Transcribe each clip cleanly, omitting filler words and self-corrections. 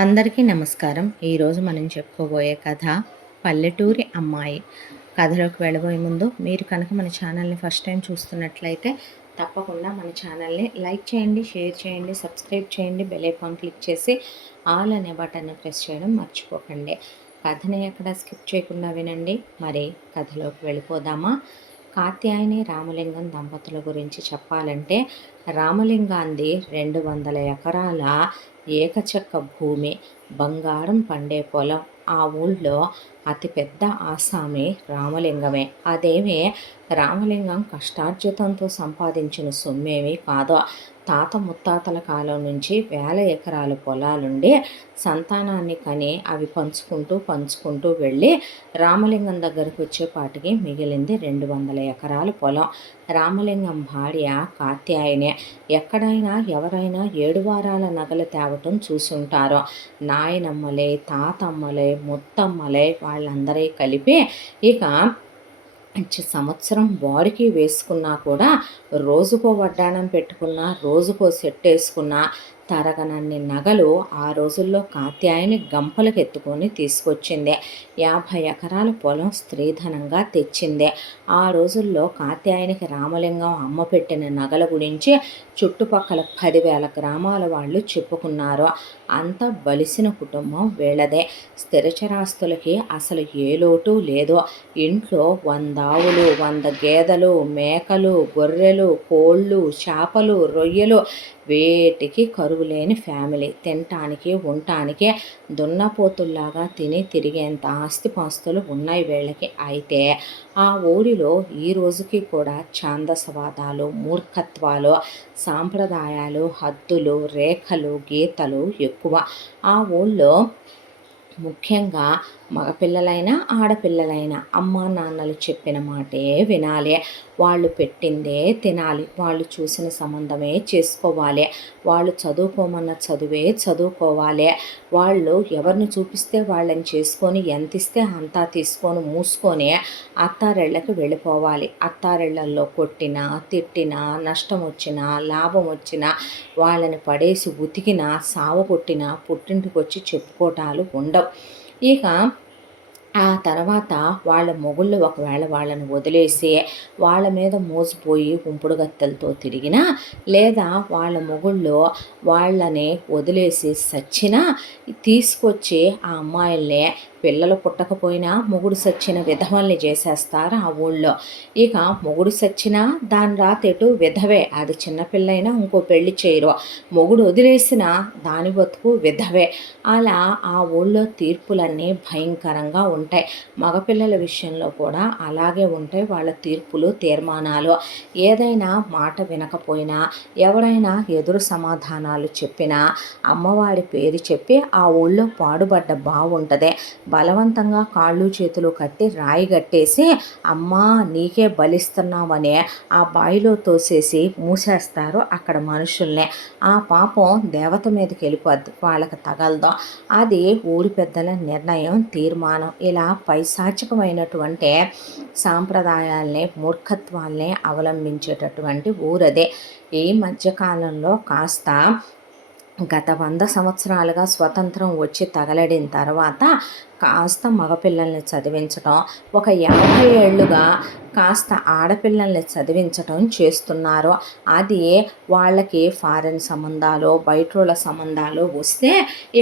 అందరికీ నమస్కారం. ఈరోజు మనం చెప్పుకోబోయే కథ పల్లెటూరి అమ్మాయి. కథలోకి వెళ్ళబోయే ముందు మీరు కనుక మన ఛానల్ని ఫస్ట్ టైం చూస్తున్నట్లయితే తప్పకుండా మన ఛానల్ని లైక్ చేయండి, షేర్ చేయండి, సబ్స్క్రైబ్ చేయండి, బెల్ ఐకాన్ క్లిక్ చేసి ఆల్ అనే బటన్ని ప్రెస్ చేయడం మర్చిపోకండి. కథని ఎక్కడ స్కిప్ చేయకుండా వినండి. మరి కథలోకి వెళ్ళిపోదామా? కాత్యాయని రామలింగం దంపతుల గురించి చెప్పాలంటే రామలింగాంది 200 ఎకరాల ఏకచక్క భూమి, బంగారం పండే పొలం. ఆ ఊళ్ళో అతిపెద్ద ఆసామి రామలింగమే. అదేమీ రామలింగం కష్టార్జితంతో సంపాదించిన సొమ్మేమీ కాదు. తాత ముత్తాతల కాలం నుంచి వేల ఎకరాల పొలాలుండి సంతానాన్ని కని అవి పంచుకుంటూ వెళ్ళి రామలింగం దగ్గరకు వచ్చేపాటికి మిగిలింది 200 ఎకరాల పొలం. రామలింగం భార్య కాత్యాయనే. ఎక్కడైనా ఎవరైనా 7 వారాల నగలు తేవటం చూసుంటారో. నాయనమ్మలే, తాతమ్మలే, ముత్తమ్మలే వాళ్ళందరూ కలిపి ఇక సంవత్సరం బాడుకి వేసుకున్నా కూడా రోజుకో వడ్డాణం పెట్టుకున్నా, రోజుకో సెట్ వేసుకున్నా తరగనన్ని నగలు ఆ రోజుల్లో కాత్యాయని గంపలకు ఎత్తుకొని తీసుకొచ్చిందే. 50 ఎకరాల పొలం స్త్రీధనంగా తెచ్చిందే. ఆ రోజుల్లో కాత్యాయనికి రామలింగం అమ్మ పెట్టిన నగల గురించి చుట్టుపక్కల 10,000 గ్రామాల వాళ్ళు చెప్పుకున్నారు. అంత బలిసిన కుటుంబం వీళ్ళదే. స్థిరచరాస్తులకి అసలు ఏ లోటు లేదో. ఇంట్లో 100 ఆవులు, 100 గేదెలు, మేకలు, గొర్రెలు, కోళ్ళు, చేపలు, రొయ్యలు, వేటికి కరువు లేని ఫ్యామిలీ. తినటానికి ఉండటానికి దున్నపోతుల్లాగా తిని తిరిగేంత ఆస్తిపాస్తులు ఉన్నాయి వీళ్ళకి. అయితే ఆ ఊరిలో ఈ రోజుకి కూడా ఛాందసవాదాలు, మూర్ఖత్వాలు, సాంప్రదాయాలు, హద్దులు, రేఖలు, గీతలు ఎక్కువ. ఆ ఊళ్ళో ముఖ్యంగా మగపిల్లలైనా ఆడపిల్లలైనా అమ్మా నాన్నలు చెప్పిన మాటే వినాలి. వాళ్ళు పెట్టిందే తినాలి. వాళ్ళు చూసిన సంబంధమే చేసుకోవాలి. వాళ్ళు చదువుకోమన్న చదువే చదువుకోవాలి. వాళ్ళు ఎవరిని చూపిస్తే వాళ్ళని చేసుకొని ఎంత ఇస్తే అంతా తీసుకొని మూసుకొని అత్తారిళ్ళకి వెళ్ళిపోవాలి. అత్తారిళ్ళల్లో కొట్టినా, తిట్టినా, నష్టం వచ్చినా, లాభం వచ్చినా, వాళ్ళని పడేసి ఉతికినా, సావగొట్టినా పుట్టింటికి వచ్చి చెప్పుకోవటాలు ఉండవు. ఇక ఆ తర్వాత వాళ్ళ మొగుళ్ళు ఒకవేళ వాళ్ళని వదిలేసి వాళ్ళ మీద మోసిపోయి ఉంపుడు గత్తెలతో తిరిగినా, లేదా వాళ్ళ మొగుళ్ళు వాళ్ళని వదిలేసి సచ్చినా తీసుకొచ్చి ఆ అమ్మాయిల్ని పిల్లలు పుట్టకపోయినా మొగుడు సచ్చిన విధవల్ని చేసేస్తారు ఆ ఊళ్ళో. ఇక మొగుడు సచ్చినా దాని రాతెటు విధవే. అది చిన్నపిల్లైనా ఇంకో పెళ్లి చేయరు. మొగుడు వదిలేసిన దాని బతుకు విధవే. అలా ఆ ఊళ్ళో తీర్పులన్నీ భయంకరంగా ఉంటాయి. మగపిల్లల విషయంలో కూడా అలాగే ఉంటాయి వాళ్ళ తీర్పులు, తీర్మానాలు. ఏదైనా మాట వినకపోయినా, ఎవరైనా ఎదురు సమాధానాలు చెప్పినా అమ్మవారి పేరు చెప్పి ఆ ఊళ్ళో పాడుబడ్డ బావుంటుంది. బలవంతంగా కాళ్ళు చేతులు కట్టి రాయి కట్టేసి అమ్మా నీకే బలిస్తున్నామని ఆ బావిలో తోసేసి మూసేస్తారు అక్కడ మనుషుల్ని. ఆ పాపం దేవత మీదకి వెళ్ళిపోద్ది, వాళ్ళకి తగలదు. అది ఊరి పెద్దల నిర్ణయం, తీర్మానం. ఇలా పైశాచికమైనటువంటి సాంప్రదాయాల్ని, మూర్ఖత్వాల్ని అవలంబించేటటువంటి ఊరదే. ఈ మధ్యకాలంలో కాస్త గత 100 సంవత్సరాలుగా స్వతంత్రం వచ్చి తగలడిన తర్వాత కాస్త మగపిల్లల్ని చదివించటం, ఒక 50 ఏళ్ళుగా కాస్త ఆడపిల్లల్ని చదివించటం చేస్తున్నారు. అది వాళ్ళకి ఫారెన్ సంబంధాలు, బయటోళ్ళ సంబంధాలు వస్తే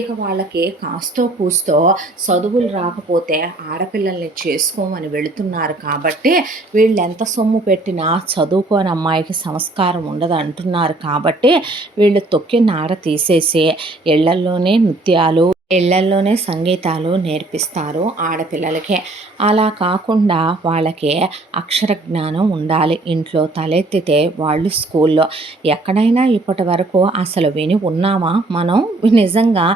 ఇక వాళ్ళకి కాస్తో కూస్తో చదువులు రాకపోతే ఆడపిల్లల్ని చేసుకోమని వెళుతున్నారు. కాబట్టి వీళ్ళు ఎంత సొమ్ము పెట్టినా చదువుకోని అమ్మాయికి సంస్కారం ఉండదు అంటున్నారు. కాబట్టి వీళ్ళు తొక్కి నార తీసేసి ఇళ్లల్లోనే నృత్యాలు, ఇళ్లల్లోనే సంగీతాలు నేర్పిస్తారు ఆడపిల్లలకి. అలా కాకుండా వాళ్ళకి అక్షర జ్ఞానం ఉండాలి. ఇంట్లో తలెత్తితే వాళ్ళు స్కూల్లో. ఎక్కడైనా ఇప్పటి వరకు అసలు విని ఉన్నామా మనం? నిజంగా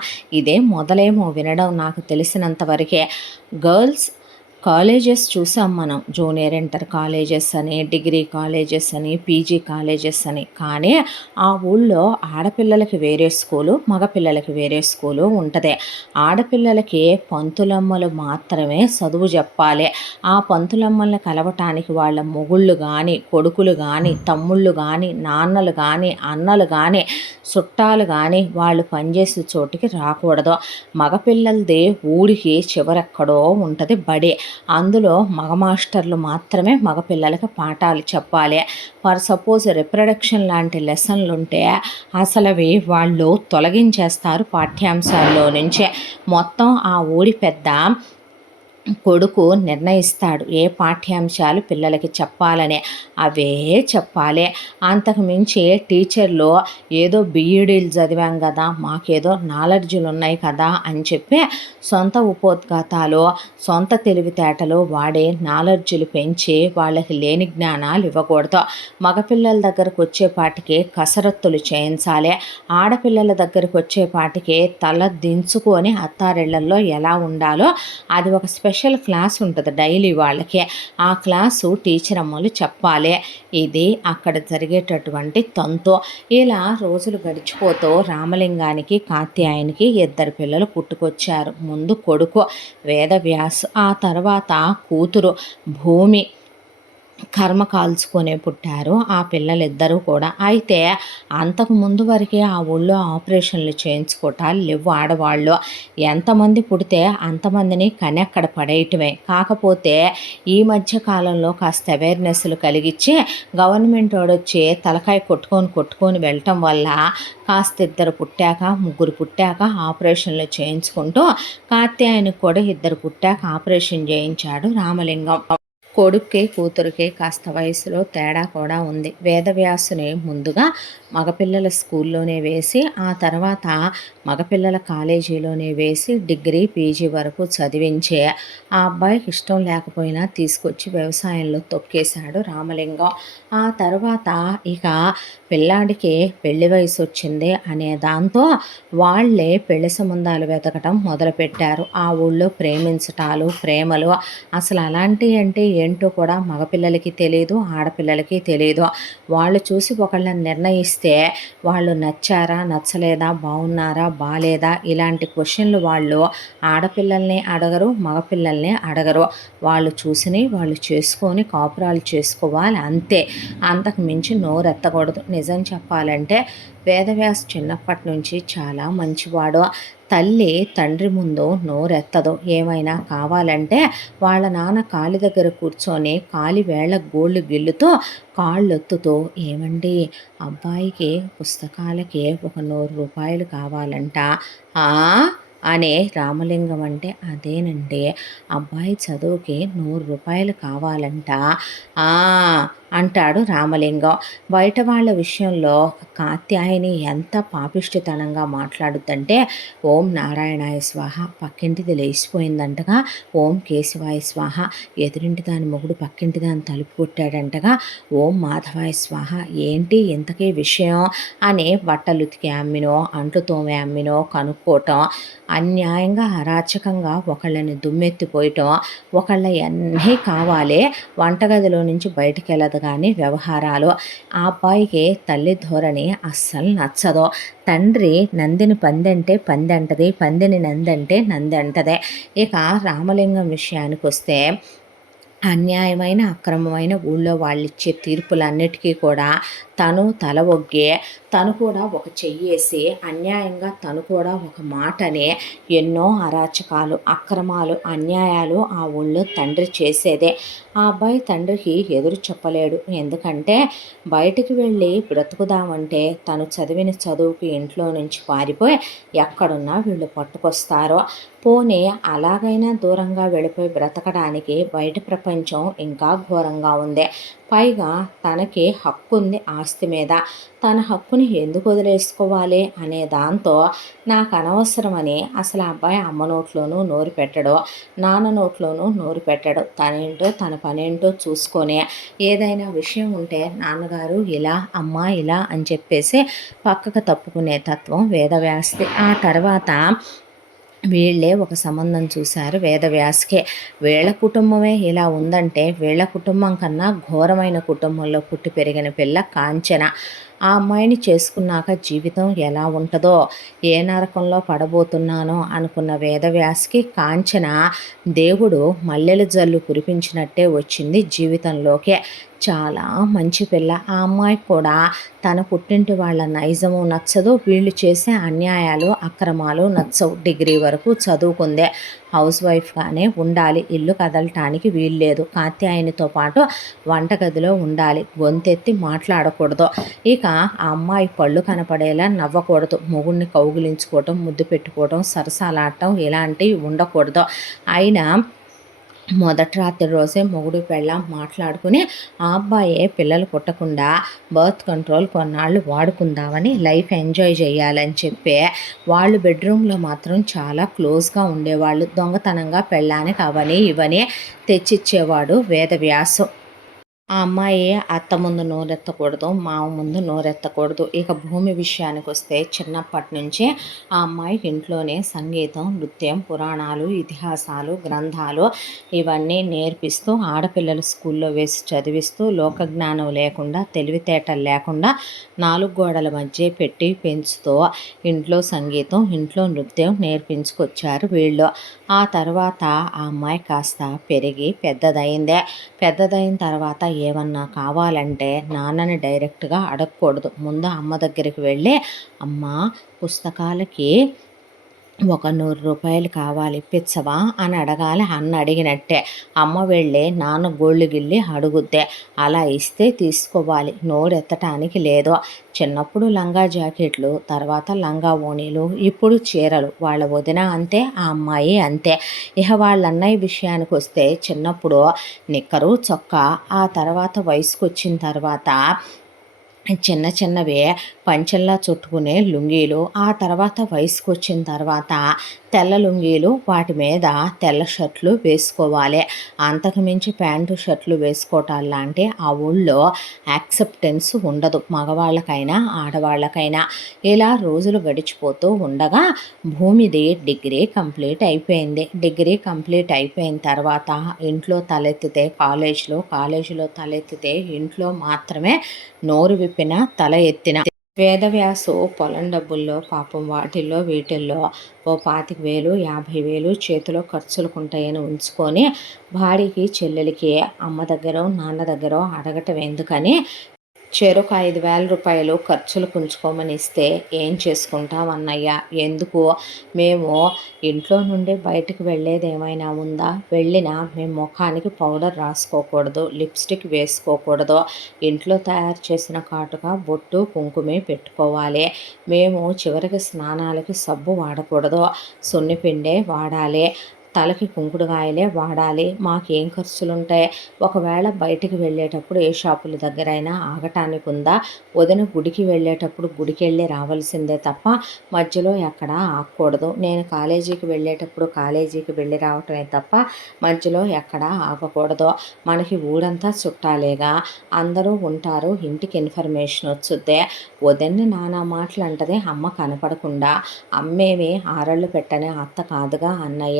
ఇదే మొదలేమో వినడం నాకు తెలిసినంతవరకే. గర్ల్స్ కాలేజెస్ చూసాం మనం. జూనియర్ ఇంటర్ కాలేజెస్ అని, డిగ్రీ కాలేజెస్ అని, పీజీ కాలేజెస్ అని. కానీ ఆ ఊళ్ళో ఆడపిల్లలకి వేరే స్కూలు, మగపిల్లలకి వేరే స్కూలు ఉంటది. ఆడపిల్లలకి పంతులమ్మలు మాత్రమే చదువు చెప్పాలి. ఆ పంతులమ్మల్ని కలవటానికి వాళ్ళ మొగుళ్ళు కానీ, కొడుకులు కానీ, తమ్ముళ్ళు కానీ, నాన్నలు కానీ, అన్నలు కానీ, చుట్టాలు కానీ వాళ్ళు పనిచేసే చోటికి రాకూడదు. మగపిల్లలది ఊరికి చివరెక్కడో ఉంటుంది బడి. అందులో మగ మాస్టర్లు మాత్రమే మగపిల్లలకి పాఠాలు చెప్పాలి. ఫర్ సపోజ్ రిప్రొడక్షన్ లాంటి లెసన్లు ఉంటే అసలు అవి వాళ్ళు తొలగించేస్తారు పాఠ్యాంశాల్లో నుంచే. మొత్తం ఆ ఊరి పెద్ద కొడుకు నిర్ణయిస్తాడు ఏ పాఠ్యాంశాలు పిల్లలకి చెప్పాలని. అవే చెప్పాలి. అంతకు మించి టీచర్లు ఏదో బీఈడీలు చదివాం కదా, మాకేదో నాలెడ్జ్లు ఉన్నాయి కదా అని చెప్పి సొంత ఉపోద్ఘాతాలు, సొంత తెలివితేటలు వాడే నాలెడ్జ్లు పెంచి వాళ్ళకి లేని జ్ఞానాలు ఇవ్వకూడదు. మగపిల్లల దగ్గరకు వచ్చేపాటికి కసరత్తులు చేయించాలి. ఆడపిల్లల దగ్గరకు వచ్చేపాటికి తల దించుకొని అత్తారిళ్లల్లో ఎలా ఉండాలో అది ఒక స్పెషల్ క్లాస్ ఉంటుంది డైలీ వాళ్ళకి. ఆ క్లాసు టీచర్ అమ్మలు చెప్పాలి. ఇది అక్కడ జరిగేటటువంటి తంతు. ఇలా రోజులు గడిచిపోతూ రామలింగానికి కాత్యాయనికి 2 పిల్లలు పుట్టుకొచ్చారు. ముందు కొడుకు వేదవ్యాస్, ఆ తర్వాత కూతురు భూమి. కర్మ కాల్చుకొనే పుట్టారు ఆ పిల్లలిద్దరూ కూడా. అయితే అంతకు ముందు వరకే ఆ ఊళ్ళో ఆపరేషన్లు చేయించుకోవటాలు లేవు ఆడవాళ్ళు. ఎంతమంది పుడితే అంతమందిని కనెక్కడ పడేయటమే. కాకపోతే ఈ మధ్య కాలంలో కాస్త అవేర్నెస్లు కలిగించి గవర్నమెంట్ వాడొచ్చి తలకాయ కొట్టుకొని వెళ్ళటం వల్ల కాస్త 2 పుట్టాక 3 పుట్టాక ఆపరేషన్లు చేయించుకుంటూ కాత్యాయనికి కూడా 2 పుట్టాక ఆపరేషన్ చేయించాడు రామలింగం. కొడుక్కి కూతురికి కాస్త వయసులో తేడా కూడా ఉంది. వేదవ్యాసుని ముందుగా మగపిల్లల స్కూల్లోనే వేసి ఆ తర్వాత మగపిల్లల కాలేజీలోనే వేసి డిగ్రీ పీజీ వరకు చదివించే ఆ అబ్బాయికి ఇష్టం లేకపోయినా తీసుకొచ్చి వ్యవసాయంలో తొక్కేశాడు రామలింగం. ఆ తర్వాత ఇక పిల్లాడికి పెళ్లి వయసు వచ్చింది అనే దాంతో వాళ్ళే పెళ్లి సంబంధాలు వెతకటం మొదలుపెట్టారు. ఆ ఊళ్ళో ప్రేమించటాలు, ప్రేమలు అసలు అలాంటివి అంటే ఏంటో కూడా మగపిల్లలకి తెలియదు, ఆడపిల్లలకి తెలియదు. వాళ్ళు చూసి ఒకళ్ళని నిర్ణయిస్తే వాళ్ళు నచ్చారా, నచ్చలేదా, బాగున్నారా, బాలేదా ఇలాంటి క్వశ్చన్లు వాళ్ళు ఆడపిల్లల్ని అడగరు, మగపిల్లల్ని అడగరు. వాళ్ళు చూసిని వాళ్ళు చేసుకొని కాపురాలు చేసుకోవాలి అంతే. అంతకు మించి నోరెత్తకూడదు. నిజం చెప్పాలంటే వేదవ్యాస్ చిన్నప్పటి నుంచి చాలా మంచివాడు. తల్లి తండ్రి ముందు నోరెత్తదు. ఏమైనా కావాలంటే వాళ్ళ నాన్న కాలి దగ్గర కూర్చొని కాలి వేళ్ళ గోళ్ళు గిల్లుతూ కాళ్ళొత్తుతూ, ఏమండి అబ్బాయికి పుస్తకాలకి ఒక 100 రూపాయలు కావాలంట. అనే రామలింగం అంటే అదేనండి, అబ్బాయి చదువుకి 100 రూపాయలు కావాలంట అంటాడు రామలింగం. బయట వాళ్ళ విషయంలో కాత్యాయని ఎంత పాపిష్టితనంగా మాట్లాడుద్దంటే ఓం నారాయణాయ స్వాహ పక్కింటిది లేచిపోయిందంటగా, ఓం కేశవాయ స్వాహ ఎదురింటి దాని మొగుడు పక్కింటి దాన్ని తలుపు కొట్టాడంటగా, ఓం మాధవాయ స్వాహ ఏంటి ఇంతకీ విషయం అని బట్టలు ఉతికే అమ్మినో అంట్లు తోమే అమ్మినో కనుక్కోవటం, అన్యాయంగా అరాచకంగా ఒకళ్ళని దుమ్మెత్తిపోయటం, ఒకళ్ళ అన్నీ కావాలి. వంటగదిలో నుంచి బయటికి వెళ్ళదు కానీ వ్యవహారాలు. ఆ అబ్బాయికి తల్లి ధోరణి అస్సలు నచ్చదు. తండ్రి నందిని పందంటే పంది అంటది, పందిని నంది అంటే నంది అంటదే. ఇక రామలింగం విషయానికి వస్తే అన్యాయమైన అక్రమమైన ఊళ్ళో వాళ్ళిచ్చే తీర్పులన్నిటికీ కూడా తను తల ఒగ్గే, తను కూడా ఒక చెయ్యేసి అన్యాయంగా తను కూడా ఒక మాటనే ఎన్నో అరాచకాలు, అక్రమాలు, అన్యాయాలు ఆ ఊళ్ళో తండ్రి చేసేదే. ఆ అబ్బాయి తండ్రికి ఎదురు చెప్పలేడు. ఎందుకంటే బయటికి వెళ్ళి బ్రతుకుదామంటే తను చదివిన చదువుకి ఇంట్లో నుంచి పారిపోయి ఎక్కడున్నా వీళ్ళు పట్టుకొస్తారో. పోనీ అలాగైనా దూరంగా వెళ్ళిపోయి బ్రతకడానికి బయట ప్రపంచం ఇంకా ఘోరంగా ఉంది. పైగా తనకి హక్కు ఉంది ఆస్తి మీద. తన హక్కుని ఎందుకు వదిలేసుకోవాలి అనే దాంతో నాకు అనవసరమని అసలు ఆ అబ్బాయి అమ్మ నోట్లోనూ నోరు పెట్టడు, నాన్న నోట్లోనూ నోరు పెట్టడు. తనేంటో తన పనేంటో చూసుకొని ఏదైనా విషయం ఉంటే నాన్నగారు ఇలా, అమ్మ ఇలా అని చెప్పేసి పక్కకు తప్పుకునే తత్వం వేదవ్యాస్తి. ఆ తర్వాత వీళ్ళే ఒక సంబంధం చూశారు వేదవ్యాస్‌కే. వీళ్ళ కుటుంబమే ఇలా ఉందంటే, వీళ్ళ కుటుంబం కన్నా ఘోరమైన కుటుంబంలో పుట్టి పెరిగిన పిల్ల కాంచన. ఆ అమ్మాయిని చేసుకున్నాక జీవితం ఎలా ఉంటదో, ఏ నరకంలో పడబోతున్నానో అనుకున్న వేదవ్యాస్‌కి కాంచన దేవుడు మల్లెల జల్లు కురిపించినట్టే వచ్చింది జీవితంలోకే. చాలా మంచి పిల్ల. ఆ అమ్మాయికి కూడా తన పుట్టింటి వాళ్ళ నైజము నచ్చదు. వీళ్ళు చేసే అన్యాయాలు, అక్రమాలు నచ్చవు. డిగ్రీ వరకు చదువుకుందే. హౌస్ వైఫ్‌గానే ఉండాలి. ఇల్లు కదలటానికి వీల్లేదు. కాత్యాయనితో పాటు వంటగదిలో ఉండాలి. గొంతెత్తి మాట్లాడకూడదు. ఇక ఆ అమ్మాయి పళ్ళు కనపడేలా నవ్వకూడదు. మొగుడిని కౌగిలించుకోవటం, ముద్దు పెట్టుకోవటం, సరసాలాడటం ఇలాంటివి ఉండకూడదు. అయినా మొదటి రాత్రి రోజే మొగుడు పెళ్ళాం మాట్లాడుకుని ఆ అబ్బాయే పిల్లలు పుట్టకుండా బర్త్ కంట్రోల్ కొన్నాళ్ళు వాడుకుందామని లైఫ్ ఎంజాయ్ చేయాలని చెప్పి వాళ్ళు బెడ్రూమ్లో మాత్రం చాలా క్లోజ్గా ఉండేవాళ్ళు. దొంగతనంగా పెళ్ళానికి అవని ఇవని తెచ్చిచ్చేవాడు వేదవ్యాసు. ఆ అమ్మాయి అత్త ముందు నోరెత్తకూడదు, మావ ముందు నోరెత్తకూడదు. ఇక భూమి విషయానికొస్తే చిన్నప్పటి నుంచే ఆ అమ్మాయికి ఇంట్లోనే సంగీతం, నృత్యం, పురాణాలు, ఇతిహాసాలు, గ్రంథాలు ఇవన్నీ నేర్పిస్తూ ఆడపిల్లలు స్కూల్లో వేసి చదివిస్తూ లోకజ్ఞానం లేకుండా, తెలివితేటలు లేకుండా 4 గోడల మధ్య పెట్టి పెంచుతూ ఇంట్లో సంగీతం, ఇంట్లో నృత్యం నేర్పించుకొచ్చారు వీళ్ళు. ఆ తర్వాత ఆ అమ్మాయి కాస్త పెరిగి పెద్దదైన తర్వాత ఏమన్నా కావాలంటే నాన్నని డైరెక్ట్గా అడగకూడదు. ముందు అమ్మ దగ్గరికి వెళ్ళి అమ్మ పుస్తకాలకి ఒక ₹100 కావాలి ఇప్పించవా అని అడగాలి. అన్న అడిగినట్టే. అమ్మ వెళ్ళి నాన్న గోళ్ళు గిల్లి అడుగుద్దే. అలా ఇస్తే తీసుకోవాలి. నోరెత్తటానికి లేదు. చిన్నప్పుడు లంగా జాకెట్లు, తర్వాత లంగా ఓణీలు, ఇప్పుడు చీరలు. వాళ్ళ వదిన అంతే, ఆ అమ్మాయి అంతే. ఇక వాళ్ళ అన్నయ్య విషయానికి వస్తే చిన్నప్పుడు నిక్కరు, చొక్కా, ఆ తర్వాత వయసుకొచ్చిన తర్వాత చిన్న చిన్నవి పంచెల్లా చుట్టుకునే లుంగీలు, ఆ తర్వాత వయసుకొచ్చిన తర్వాత తెల్ల లుంగీలు, వాటి మీద తెల్ల షర్ట్లు వేసుకోవాలి. అంతకు మించి ప్యాంటు షర్ట్లు వేసుకోవటాలు లాంటి ఆ ఊళ్ళో యాక్సెప్టెన్స్ ఉండదు, మగవాళ్ళకైనా ఆడవాళ్ళకైనా. ఇలా రోజులు గడిచిపోతూ ఉండగా భూమిది డిగ్రీ కంప్లీట్ అయిపోయింది. డిగ్రీ కంప్లీట్ అయిపోయిన తర్వాత ఇంట్లో తలెత్తితే కాలేజీలో, కాలేజీలో తలెత్తితే ఇంట్లో మాత్రమే నోరు విప్పిన తల ఎత్తిన. వేదవ్యాసు పొలం డబ్బుల్లో పాపం వాటిల్లో వీటిల్లో ఓ 25,000 50,000 చేతిలో ఖర్చులకుంటాయని ఉంచుకొని భార్యకి చెల్లెలికి అమ్మ దగ్గర నాన్న దగ్గర అడగటం ఎందుకని చెరొక ₹5,000 ఖర్చులకు ఉంచుకోమని ఇస్తే ఏం చేసుకుంటాం అన్నయ్య, ఎందుకు మేము ఇంట్లో నుండి బయటకు వెళ్ళేది ఏమైనా ఉందా? వెళ్ళినా మేము ముఖానికి పౌడర్ రాసుకోకూడదు, లిప్స్టిక్ వేసుకోకూడదు, ఇంట్లో తయారు చేసిన కాటుక బొట్టు కుంకుమే పెట్టుకోవాలి. మేము చివరికి స్నానాలకి సబ్బు వాడకూడదు, సున్నిపిండే వాడాలి, తలకి కుంకుడుకాయలే వాడాలి. మాకేం ఖర్చులుంటాయి? ఒకవేళ బయటికి వెళ్ళేటప్పుడు ఏ షాపుల దగ్గరైనా ఆగటానికి ఉందా? వదిన గుడికి వెళ్ళేటప్పుడు గుడికెళ్ళి రావాల్సిందే తప్ప మధ్యలో ఎక్కడా ఆగకూడదు. నేను కాలేజీకి వెళ్ళేటప్పుడు కాలేజీకి వెళ్ళి రావటమే తప్ప మధ్యలో ఎక్కడా ఆగకూడదు. మనకి ఊరంతా చుట్టాలేగా, అందరూ ఉంటారు, ఇంటికి ఇన్ఫర్మేషన్ వచ్చుద్దే. వదిన్ని నానా మాటలు అంటది అమ్మ కనపడకుండా. అమ్మేమి ఆరళ్ళు పెట్టని అత్త కాదుగా అన్నయ్య.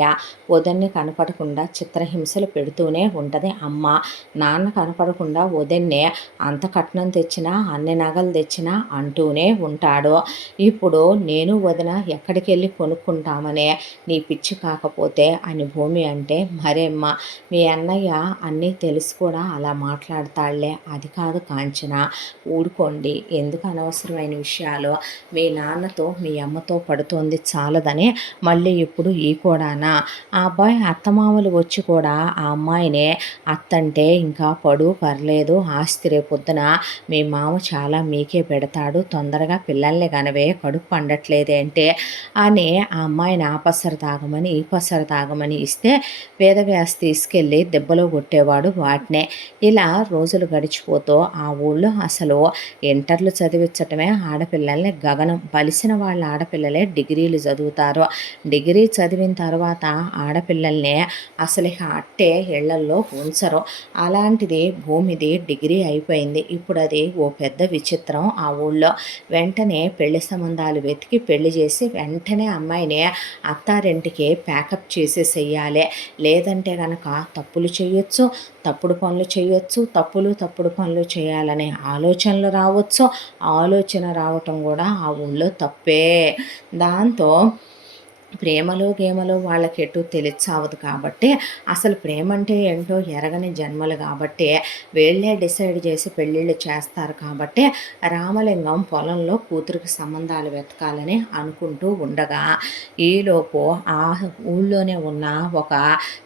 వదిన్ని కనపడకుండా చిత్రహింసలు పెడుతూనే ఉంటుంది అమ్మ. నాన్న కనపడకుండా వదిన్నే అంత కట్నం తెచ్చినా అన్ని నగలు తెచ్చినా అంటూనే ఉంటాడు. ఇప్పుడు నేను వదిన ఎక్కడికి వెళ్ళి కొనుక్కుంటామనే నీ పిచ్చి కాకపోతే అని భూమి అంటే, మరేమ్మ మీ అన్నయ్య అన్నీ తెలిసి కూడా అలా మాట్లాడతాడులే. అది కాదు కాంచన, ఊడుకోండి, ఎందుకు అనవసరమైన విషయాలు. మీ నాన్నతో మీ అమ్మతో పడుతోంది చాలదని మళ్ళీ ఇప్పుడు ఈ కూడానా? ఆ అబ్బాయి అత్తమామలు వచ్చి కూడా ఆ అమ్మాయినే అత్తంటే ఇంకా పడు పర్లేదు, ఆస్తి రేపొద్దున మీ మామ చాలా మీకే పెడతాడు, తొందరగా పిల్లల్ని కనవే, కడుపు పండట్లేదేంటే అని ఆ అమ్మాయిని ఆ పసరు తాగమని ఈ పసరు తాగమని ఇస్తే వేదవ్యాస్ తీసుకెళ్ళి దెబ్బలో కొట్టేవాడు వాటినే. ఇలా రోజులు గడిచిపోతూ ఆ ఊళ్ళో అసలు ఇంటర్లు చదివించటమే ఆడపిల్లల్ని గగనం. బలిసిన వాళ్ళ ఆడపిల్లలే డిగ్రీలు చదువుతారు. డిగ్రీ చదివిన తర్వాత ఆడపిల్లల్ని అసలు ఇక అట్టే ఇళ్లల్లో ఉంచరు. అలాంటిది భూమిది డిగ్రీ అయిపోయింది. ఇప్పుడు అది ఓ పెద్ద విచిత్రం ఆ ఊళ్ళో. వెంటనే పెళ్లి సంబంధాలు వెతికి పెళ్లి చేసి వెంటనే అమ్మాయిని అత్తారింటికి ప్యాకప్ చేసేసేయాలి. లేదంటే గనక తప్పులు చేయొచ్చు, తప్పుడు పనులు చేయొచ్చు, తప్పుడు పనులు చేయాలనే ఆలోచనలు రావచ్చు. ఆలోచన రావటం కూడా ఆ ఊళ్ళో తప్పే. దాంతో ప్రేమలు గేమలు వాళ్ళకెటు తెలిసావదు కాబట్టి, అసలు ప్రేమ అంటే ఏంటో ఎరగని జన్మలు కాబట్టి వీళ్ళే డిసైడ్ చేసి పెళ్ళిళ్ళు చేస్తారు కాబట్టి రామలింగం పొలంలో కూతురికి సంబంధాలు వెతకాలని అనుకుంటూ ఉండగా ఈలోపు ఆ ఊళ్ళోనే ఉన్న ఒక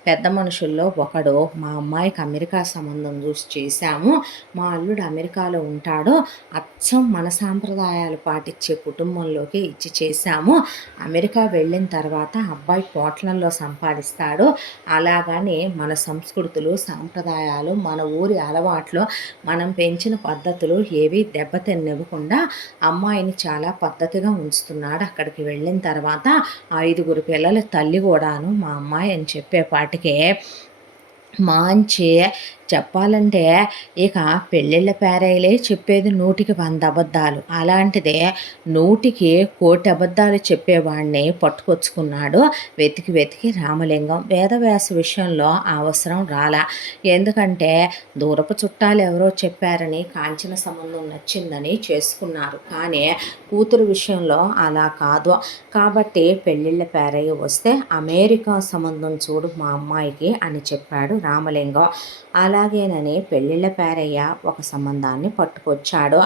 పెద్ద మనుషుల్లో ఒకడు, మా అమ్మాయికి అమెరికా సంబంధం చూసి చేశాము, మా అల్లుడు అమెరికాలో ఉంటాడు, అచ్చం మన సాంప్రదాయాలు పాటించే కుటుంబంలోకి ఇచ్చి చేశాము, అమెరికా వెళ్ళిన తర్వాత అబ్బాయి కోట్లల్లో సంపాదిస్తాడు, అలాగని మన సంస్కృతులు సాంప్రదాయాలు మన ఊరి అలవాట్లు మనం పెంచిన పద్ధతులు ఏవి దెబ్బతినివ్వకుండా అమ్మాయిని చాలా పద్ధతిగా ఉంచుతున్నాడు. అక్కడికి వెళ్ళిన తర్వాత 5 పిల్లల తల్లి కూడాను మా అమ్మాయి అని చెప్పేపాటికే మంచి చెప్పాలంటే ఇక పెళ్ళిళ్ళ పేరైలే చెప్పేది 100కి 100 అబద్ధాలు. అలాంటిదే 100కి 1,00,00,000 అబద్ధాలు చెప్పేవాడిని పట్టుకొచ్చుకున్నాడు వెతికి వెతికి రామలింగం. వేదవ్యాస విషయంలో అవసరం రాలా. ఎందుకంటే దూరపు చుట్టాలు ఎవరో చెప్పారని కాంచన సంబంధం నచ్చిందని చేసుకున్నారు. కానీ కూతురు విషయంలో అలా కాదు. కాబట్టి పెళ్ళిళ్ళ పేరయ్య వస్తే అమెరికా సంబంధం చూడు మా అమ్మాయికి అని చెప్పాడు రామలింగం. అలాగేనని పెళ్ళిళ్ళ పేరయ్య ఒక సంబంధాన్ని పట్టుకొచ్చాడు.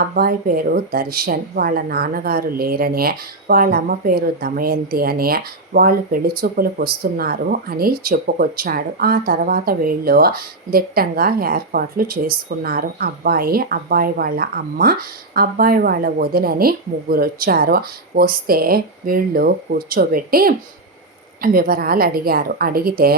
అబ్బాయి పేరు దర్శన్, వాళ్ళ నాన్నగారు లేరని, వాళ్ళ అమ్మ పేరు దమయంతి అని, వాళ్ళు పెళ్లి చూపులకు వస్తున్నారు అని చెప్పుకొచ్చాడు. ఆ తర్వాత వీళ్ళు దిట్టంగా ఏర్పాట్లు చేసుకున్నారు. అబ్బాయి వాళ్ళ అమ్మ, అబ్బాయి వాళ్ళ వదినని 3 వచ్చారు. వస్తే వీళ్ళు కూర్చోబెట్టి వివరాలు అడిగారు. అడిగితే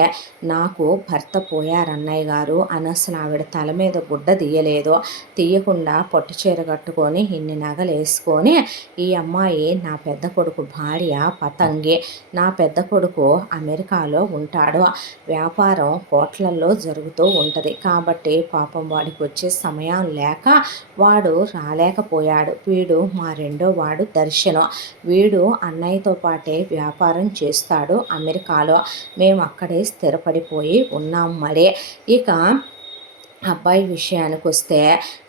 నాకు భర్త పోయారన్నయ్య గారు అని అసలు ఆవిడ తల మీద గుడ్డ తీయలేదు. తీయకుండా పట్టు చీర కట్టుకొని ఇన్ని నగలు వేసుకొని ఈ అమ్మాయి నా పెద్ద కొడుకు భార్య పతంగి, నా పెద్ద కొడుకు అమెరికాలో ఉంటాడు, వ్యాపారం కోట్లల్లో జరుగుతూ ఉంటుంది కాబట్టి పాపం వాడికి వచ్చే సమయం లేక వాడు రాలేకపోయాడు. వీడు మా 2వ వాడు దర్శనం, వీడు అన్నయ్యతో పాటే వ్యాపారం చేస్తాడు అమెరికాలో, మేము అక్కడే స్థిరపడిపోయి ఉన్నాం. మరే ఇక అబ్బాయి విషయానికి వస్తే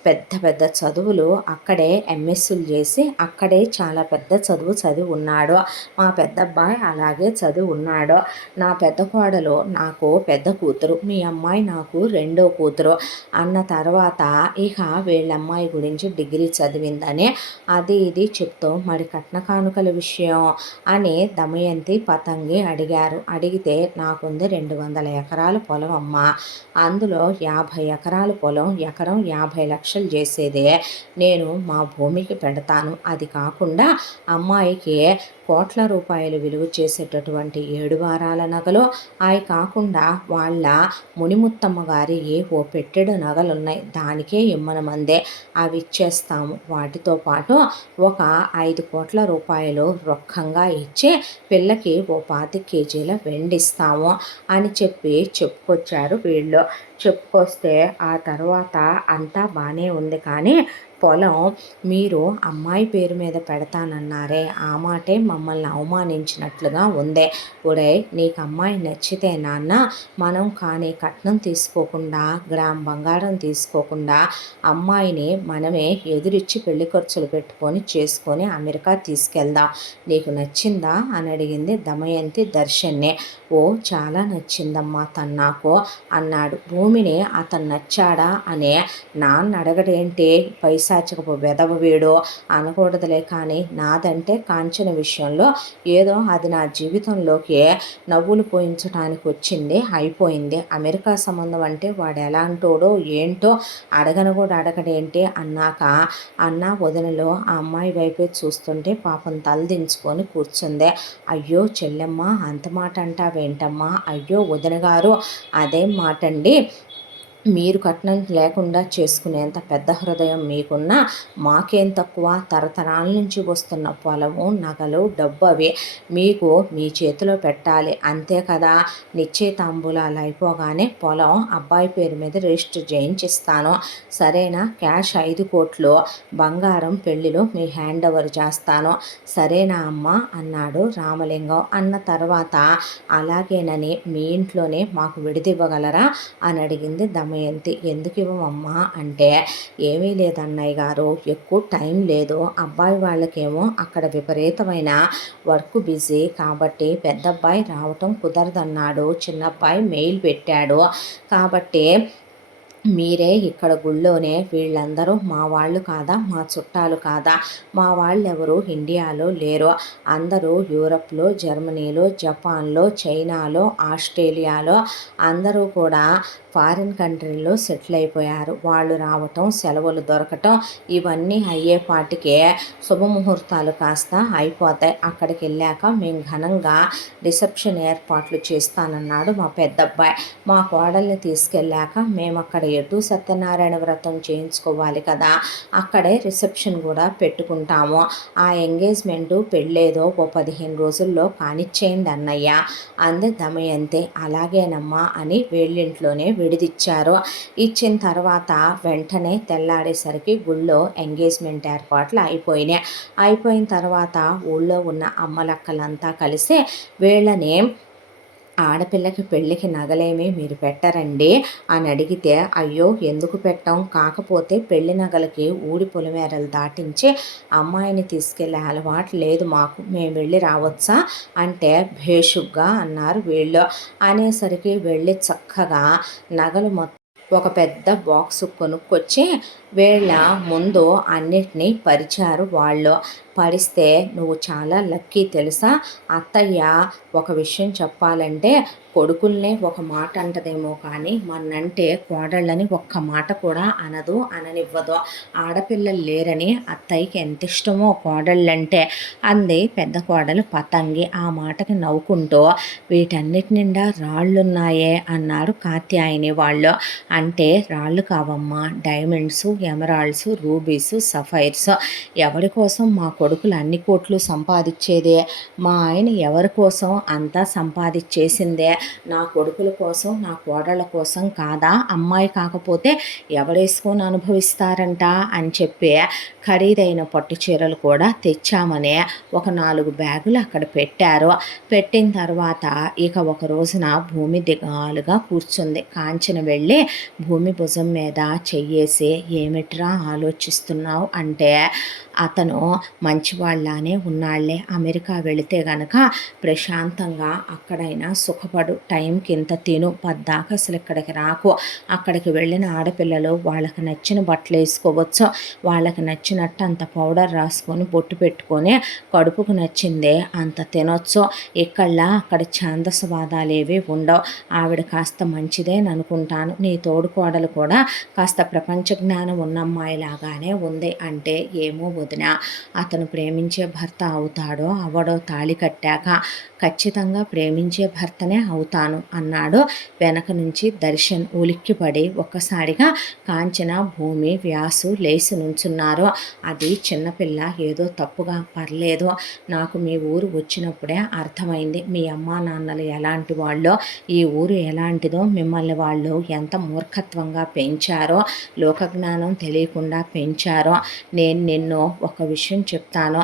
పెద్ద పెద్ద చదువులు అక్కడే ఎంఎస్లు చేసి అక్కడే చాలా పెద్ద చదువు చదివి ఉన్నాడు. మా పెద్ద అబ్బాయి అలాగే చదివి ఉన్నాడు. నా పెద్ద కోడలు నాకు పెద్ద కూతురు, మీ అమ్మాయి నాకు 2వ కూతురు అన్న తర్వాత ఇక వీళ్ళ అమ్మాయి గురించి డిగ్రీ చదివిందని అది ఇది చెప్తూ మరి కట్న కానుకల విషయం అని దమయంతి పతంగి అడిగారు. అడిగితే నాకుంది 200 ఎకరాల పొలం అమ్మ, అందులో 50 ఎకరాల పొలం ఎకరం 50 లక్షలు చేసేదే నేను మా భూమికి పెడతాను. అది కాకుండా అమ్మాయికి కోట్ల రూపాయలు విలువ చేసేటటువంటి 7 వారాల నగలు, అవి కాకుండా వాళ్ళ మునిముత్తమ్మ గారి ఓ పెట్టెడు నగలున్నాయి, దానికే ఇమ్మనమందే, అవి ఇచ్చేస్తాము. వాటితో పాటు ఒక 5 కోట్ల రూపాయలు రొక్కంగా ఇచ్చి పిల్లకి ఓ 25 కేజీల వెండిస్తాము అని చెప్పుకొచ్చారు వీళ్ళు. చెప్పుకొస్తే ఆ తర్వాత అంతా బాగానే ఉంది. కానీ పొలం మీరు అమ్మాయి పేరు మీద పెడతానన్నారే, ఆ మాటే మమ్మల్ని అవమానించినట్లుగా ఉందే. ఒరే నీకు అమ్మాయి నచ్చితే నాన్న, మనం కానీ కట్నం తీసుకోకుండా గ్రామ్ బంగారం తీసుకోకుండా అమ్మాయిని మనమే ఎదురిచ్చి పెళ్లి ఖర్చులు పెట్టుకొని చేసుకొని అమెరికా తీసుకెళ్దాం, నీకు నచ్చిందా అని అడిగింది దమయంతి దర్శన్నే. ఓ చాలా నచ్చిందమ్మా తను నాకు అన్నాడు. భూమిని అతను నచ్చాడా అనే నాన్న అడగడేంటి, పైశాచికపు వెదవ వీడు అనకూడదులే, కానీ నాదంటే కాంచన విషయంలో ఏదో అది నా జీవితంలోకి నవ్వులు పోయించడానికి వచ్చింది, అయిపోయింది. అమెరికా సంబంధం అంటే వాడు ఎలాంటోడో ఏంటో అడగను కూడా అడగడేంటి అన్నాక అన్న వదినలో ఆ అమ్మాయి వైపే చూస్తుంటే పాపం తలదించుకొని కూర్చుంది. అయ్యో చెల్లెమ్మ అంత మాట అంటావేంటమ్మా, అయ్యో వదిన గారు అదేం మాటండి, మీరు కట్నం లేకుండా చేసుకునేంత పెద్ద హృదయం మీకున్నా మాకేం తక్కువ, తరతరాల నుంచి వస్తున్న పొలము, నగలు, డబ్బు అవి మీకు మీ చేతిలో పెట్టాలి అంతే కదా. నిశ్చయితాంబూలాలు అయిపోగానే పొలం అబ్బాయి పేరు మీద రిజిస్టర్ చేయించిస్తాను. సరేనా? క్యాష్ 5 కోట్లు, బంగారం పెళ్లిలో మీ హ్యాండ్ ఓవర్ చేస్తాను. సరేనా అమ్మ అన్నాడు రామలింగం. అన్న తర్వాత అలాగేనని మీ ఇంట్లోనే మాకు విడిదివ్వగలరా అని అడిగింది దమయంతి. ఎందుకు ఇవ్వమమ్మా అంటే, ఏమీ లేదన్నయ్య గారు, ఎక్కువ టైం లేదు, అబ్బాయి వాళ్ళకేమో అక్కడ విపరీతమైన వర్క్ బిజీ కాబట్టి పెద్దబ్బాయి రావటం కుదరదన్నాడు. చిన్నబ్బాయి మెయిల్ పెట్టాడు కాబట్టి మీరే ఇక్కడ గుళ్ళోనే, వీళ్ళందరూ మా వాళ్ళు కాదా, మా చుట్టాలు కాదా, మా వాళ్ళెవరు ఇండియాలో లేరు, అందరూ యూరప్లో, జర్మనీలో, జపాన్లో, చైనాలో, ఆస్ట్రేలియాలో అందరూ కూడా ఫారిన్ కంట్రీల్లో సెటిల్ అయిపోయారు. వాళ్ళు రావటం, సెలవులు దొరకటం ఇవన్నీ అయ్యేపాటికే శుభముహూర్తాలు కాస్త అయిపోతాయి. అక్కడికి వెళ్ళాక మేము ఘనంగా రిసెప్షన్ ఏర్పాట్లు చేస్తానన్నాడు మా పెద్దబ్బాయి. మా కోడల్ని తీసుకెళ్ళాక మేము అక్కడ ఎటు సత్యనారాయణ వ్రతం చేయించుకోవాలి కదా, అక్కడే రిసెప్షన్ కూడా పెట్టుకుంటాము. ఆ ఎంగేజ్మెంటు పెళ్ళేదో ఓ 15 రోజుల్లో కానిచ్చేయండి అన్నయ్య అంది దమయంతి. అలాగేనమ్మా అని వీళ్ళింట్లోనే విడిదిచ్చారు. ఇచ్చిన తర్వాత వెంటనే తెల్లాడేసరికి గుళ్ళో ఎంగేజ్మెంట్ ఏర్పాట్లు అయిపోయిన తర్వాత ఊళ్ళో ఉన్న అమ్మలక్కలంతా కలిసి వీళ్ళని ఆడపిల్లకి పెళ్ళికి నగలేమీ మీరు పెట్టరండి అని అడిగితే, అయ్యో ఎందుకు పెట్టాం, కాకపోతే పెళ్లి నగలకి ఊడి పొలిమేరలు దాటించి అమ్మాయిని తీసుకెళ్ళే అలవాటు లేదు మాకు, మేము వెళ్ళి రావచ్చా అంటే భేషుగ్గా అన్నారు వీళ్ళు. అనేసరికి వెళ్ళి చక్కగా నగలు ఒక పెద్ద బాక్స్ కొనుక్కొచ్చి వీళ్ళ ముందు అన్నిటినీ పరిచారు వాళ్ళు. పరిస్తే, నువ్వు చాలా లక్కీ తెలుసా అత్తయ్య, ఒక విషయం చెప్పాలంటే కొడుకుల్నే ఒక మాట అంటదేమో కానీ మన్నంటే కోడళ్ళని ఒక్క మాట కూడా అనదు, అననివ్వదు. ఆడపిల్లలు లేరని అత్తయ్యకి ఎంత ఇష్టమో కోడళ్ళంటే అంది పెద్ద కోడలు పతంగి. ఆ మాటకి నవ్వుకుంటూ, వీటన్నిటి నిండా రాళ్ళున్నాయే అన్నారు కాత్యాయని వాళ్ళు. అంటే రాళ్ళు కావమ్మా, డైమండ్స్, ఎమరాల్డ్స్, రూబీస్, సఫైర్స్. ఎవరి కోసం మా కొడుకులు అన్ని కోట్లు సంపాదించేదే, మా ఆయన ఎవరి కోసం అంతా సంపాదించేసిందే, నా కొడుకుల కోసం, నా కోడళ్ళ కోసం కాదా, అమ్మాయి కాకపోతే ఎవరేసుకొని అనుభవిస్తారంట అని చెప్పి ఖరీదైన పట్టు చీరలు కూడా తెచ్చామని ఒక 4 బ్యాగులు అక్కడ పెట్టారు. పెట్టిన తర్వాత ఇక ఒక రోజున భూమి దిగాలుగా కూర్చుంది. కాంచన వెళ్ళి భూమి భుజం మీద చెయ్యేసి, ఏమిట్రా ఆలోచిస్తున్నావు అంటే, అతను మంచివాళ్ళనే ఉన్నాళ్లే, అమెరికా వెళితే గనక ప్రశాంతంగా అక్కడైనా సుఖపడు, టైంకి ఇంత తిను, పద్దాక అసలు ఇక్కడికి రాకు, అక్కడికి వెళ్ళిన ఆడపిల్లలు వాళ్ళకి నచ్చిన బట్టలు వేసుకోవచ్చు, వాళ్ళకి నచ్చినట్టు అంత పౌడర్ రాసుకొని బొట్టు పెట్టుకొని కడుపుకు నచ్చిందే అంత తినొచ్చు, అక్కడ ఛాందసవాదాలు ఏవి ఉండవు, ఆవిడ కాస్త మంచిదే అనుకుంటాను, నీ తోడుకోడలు కూడా కాస్త ప్రపంచ జ్ఞానం ఉన్న అమ్మాయిలాగానే ఉంది అంటే, ఏమో వదిన, అతను ప్రేమించే భర్త అవుతాడో అవడో తాళి కట్టాక ఖచ్చితంగా ప్రేమించే భర్తనే అవుతాను అన్నాడు వెనక నుంచి దర్శన్. ఉలిక్కిపడి ఒక్కసారిగా కాంచన, భూమి, వ్యాసు లేచి నుంచున్నారు. అది చిన్నపిల్ల, ఏదో తప్పుగా, పర్లేదు, నాకు మీ ఊరు వచ్చినప్పుడే అర్థమైంది మీ అమ్మా నాన్నలు ఎలాంటి వాళ్ళో, ఈ ఊరు ఎలాంటిదో, మిమ్మల్ని వాళ్ళు ఎంత మూర్ఖత్వంగా పెంచారో, లోకజ్ఞానం తెలియకుండా పెంచారో. నేను నిన్ను ఒక విషయం చెప్తాను,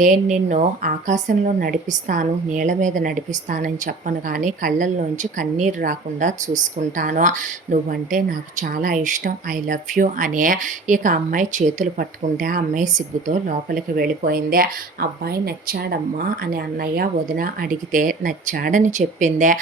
నేను నిన్ను ఆకాశంలో నడిపిస్తాను, నీళ్ళ మీద నడిపిస్తానని చెప్పను కానీ కళ్ళల్లోంచి కన్నీరు రాకుండా చూసుకుంటాను, నువ్వంటే నాకు చాలా ఇష్టం, ఐ లవ్ యూ అనే. ఇక అమ్మాయి చేతులు పట్టుకుంటే ఆ అమ్మాయి సిగ్గుతో లోపలికి వెళ్ళిపోయిందే. అబ్బాయి నచ్చాడమ్మా అని అన్నయ్య వదిన అడిగితే నచ్చాడని చెప్పిందే.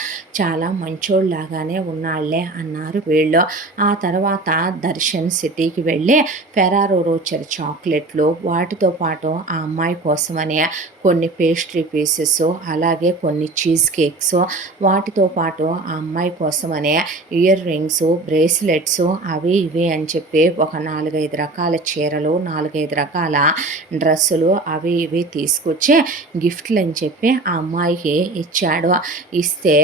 చాలా మంచోళ్ళలాగానే ఉన్నాళ్లే అన్నారు వీళ్ళు. ఆ తర్వాత దర్శన్ సిటీకి షాపులకి వెళ్ళి ఫెరారో రోచర్ చాక్లెట్లు, వాటితో పాటు ఆ అమ్మాయి కోసమని కొన్ని పేస్ట్రీ పీసెస్, అలాగే కొన్ని చీజ్ కేక్స్, వాటితో పాటు ఆ అమ్మాయి కోసమనే ఇయర్ రింగ్స్, బ్రేస్లెట్స్, అవి ఇవి అని చెప్పి ఒక 4-5 రకాల చీరలు, 4-5 రకాల డ్రెస్సులు అవి ఇవి తీసుకొచ్చి గిఫ్ట్లు అని చెప్పి ఆ అమ్మాయికి ఇచ్చాడు. ఇస్తే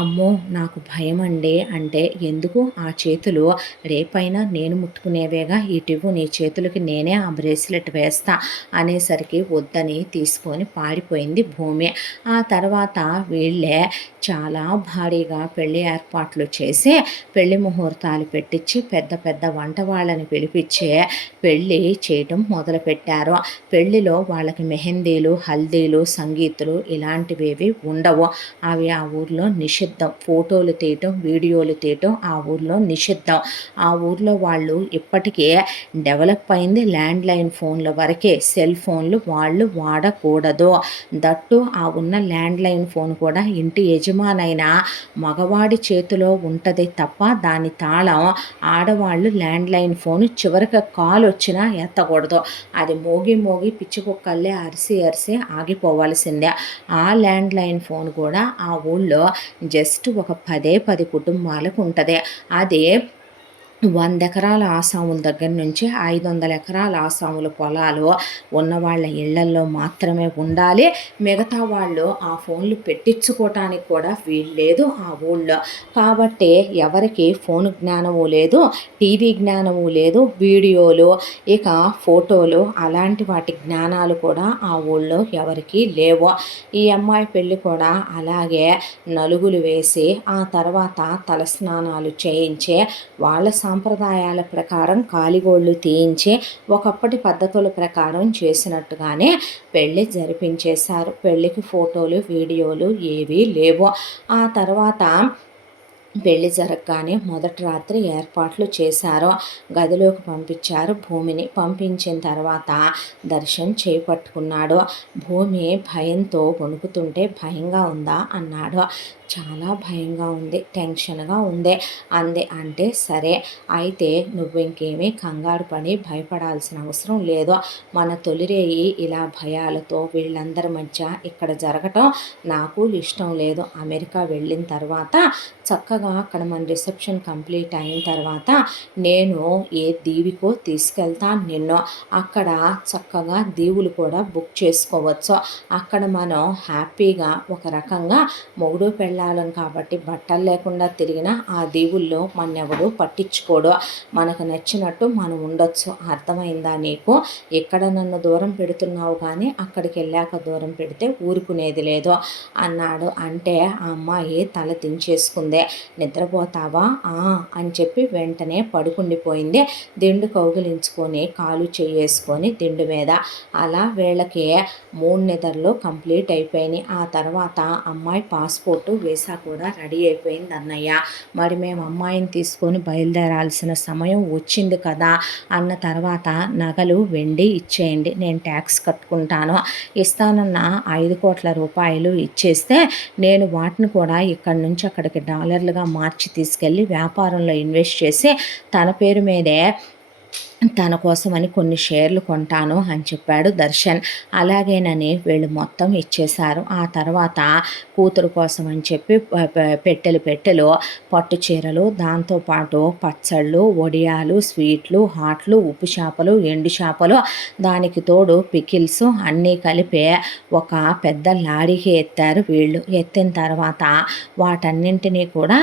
అమ్మో నాకు భయం అండి అంటే, ఎందుకు ఆ చేతులు రేపైనా నేను ముట్టుకునేవేగా, ఇటివ్వు నీ చేతులకి నేనే ఆ బ్రేస్లెట్ వేస్తా అనేసరికి వద్దని తీసుకొని పారిపోయింది భూమి. ఆ తర్వాత వీళ్ళే చాలా భారీగా పెళ్లి ఏర్పాట్లు చేసి పెళ్లి ముహూర్తాలు పెట్టించి పెద్ద పెద్ద వంట వాళ్ళని పిలిపించి పెళ్ళి చేయటం మొదలుపెట్టారు. పెళ్లిలో వాళ్ళకి మెహందీలు, హల్దీలు, సంగీతులు ఇలాంటివేవి ఉండవు. అవి ఆ ఊర్లో నిషిద్ధం. ఫోటోలు తీయటం, వీడియోలు తీయటం ఆ ఊర్లో నిషిద్ధం. ఆ ఊర్లో వాళ్ళు ఇప్పటికే డెవలప్ అయింది ల్యాండ్లైన్ ఫోన్ల వరకే, సెల్ ఫోన్లు వాళ్ళు వాడకూడదు. దట్టు ఆ ఉన్న ల్యాండ్లైన్ ఫోన్ కూడా ఇంటి యజమానైన మగవాడి చేతిలో ఉంటుంది తప్ప దాని తాళం ఆడవాళ్ళు ల్యాండ్లైన్ ఫోన్ చివరికి కాల్ వచ్చినా ఎత్తకూడదు. అది మోగి మోగి పిచ్చి కుక్కల్లే అరిసి అరిసి ఆగిపోవాల్సిందే. ఆ ల్యాండ్లైన్ ఫోన్ కూడా ఆ ఊళ్ళో జస్ట్ ఒక 10 కుటుంబాలకు ఉంటుంది. అది 100 ఎకరాల ఆసాముల దగ్గర నుంచి 500 ఎకరాల ఆసాముల పొలాలు ఉన్న వాళ్ళ ఇళ్లల్లో మాత్రమే ఉండాలి. మిగతా వాళ్ళు ఆ ఫోన్లు పెట్టించుకోవటానికి కూడా వీల్లేదు ఆ ఊళ్ళో. కాబట్టి ఎవరికి ఫోన్ జ్ఞానము లేదు, టీవీ జ్ఞానము లేదు, వీడియోలు ఇక ఫోటోలు అలాంటి వాటి జ్ఞానాలు కూడా ఆ ఊళ్ళో ఎవరికి లేవు. ఈ అమ్మాయి పెళ్ళి కూడా అలాగే నలుగులు వేసి ఆ తర్వాత తలస్నానాలు చేయించి వాళ్ళ సాంప్రదాయాల ప్రకారం కాలిగోళ్ళు తీయించి ఒకప్పటి పద్ధతుల ప్రకారం చేసినట్టుగానే పెళ్ళి జరిపించేశారు. పెళ్ళికి ఫోటోలు, వీడియోలు ఏవీ లేవు. ఆ తర్వాత పెళ్లి జరగగానే మొదటి రాత్రి ఏర్పాట్లు చేశారు. గదిలోకి పంపించారు భూమిని. పంపించిన తర్వాత దర్శన్ చేపట్టుకున్నాడు. భూమి భయంతో వణుకుతుంటే భయంగా ఉందా అన్నాడు. చాలా భయంగా ఉంది, టెన్షన్గా ఉంది అంది. అంటే సరే అయితే నువ్వు ఇంకేమీ కంగారు పడి భయపడాల్సిన అవసరం లేదు. మన తొలిరేయి ఇలా భయాలతో వీళ్ళందరి మధ్య ఇక్కడ జరగటం నాకు ఇష్టం లేదు. అమెరికా వెళ్ళిన తర్వాత చక్కగా అక్కడ మన రిసెప్షన్ కంప్లీట్ అయిన తర్వాత నేను ఏ దీవికో తీసుకెళ్తాను నిన్ను. అక్కడ చక్కగా దీవులు కూడా బుక్ చేసుకోవచ్చు. అక్కడ మనం హ్యాపీగా ఒక రకంగా మొగుడు పెళ్ళాలం కాబట్టి బట్టలు లేకుండా తిరిగినా ఆ దీవుల్లో మనెవడు పట్టించుకోడు. మనకు నచ్చినట్టు మనం ఉండొచ్చు. అర్థమైందా నీకు? ఇక్కడ నన్ను దూరం పెడుతున్నావు కానీ అక్కడికి వెళ్ళాక దూరం పెడితే ఊరుకునేది లేదు అన్నాడు. అంటే ఆ అమ్మాయి తల దించేసుకుంది. నిద్రపోతావా అని చెప్పి వెంటనే పడుకుండిపోయింది. దిండు కౌగిలించుకొని కాలు చేసుకొని దిండు మీద అలా వీళ్ళకి 3 నిద్రలు కంప్లీట్ అయిపోయినాయి. ఆ తర్వాత అమ్మాయి పాస్పోర్టు వీసా కూడా రెడీ అయిపోయింది. అన్నయ్య మరి మేము అమ్మాయిని తీసుకొని బయలుదేరాల్సిన సమయం వచ్చింది కదా అన్న తర్వాత నగలు వెండి ఇచ్చేయండి, నేను ట్యాక్స్ కట్టుకుంటాను. ఇస్తానన్న 5 కోట్ల రూపాయలు ఇచ్చేస్తే నేను వాటిని కూడా ఇక్కడి నుంచి అక్కడికి డాలర్లుగా మార్చి తీసుకెళ్ళి వ్యాపారంలో ఇన్వెస్ట్ చేసి తన పేరు మీదే తన కోసమని కొన్ని షేర్లు కొంటాను అని చెప్పాడు దర్శన్. అలాగేనని వీళ్ళు మొత్తం ఇచ్చేశారు. ఆ తర్వాత కూతురు కోసం అని చెప్పి పెట్టెలు పట్టు చీరలు, దాంతోపాటు పచ్చళ్ళు, వడియాలు, స్వీట్లు, హాట్లు, ఉప్పు చేపలు, ఎండు చేపలు, దానికి తోడు పికిల్స్ అన్నీ కలిపి ఒక పెద్ద లారీకి ఎత్తారు వీళ్ళు. ఎత్తిన తర్వాత వాటన్నింటినీ కూడా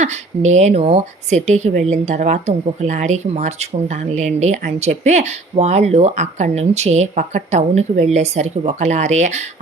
నేను సిటీకి వెళ్ళిన తర్వాత ఇంకొక లారీకి మార్చుకుంటానులేండి అని చెప్పి వాళ్ళు అక్కడి నుంచి పక్క టౌన్కి వెళ్ళేసరికి ఒక లారీ,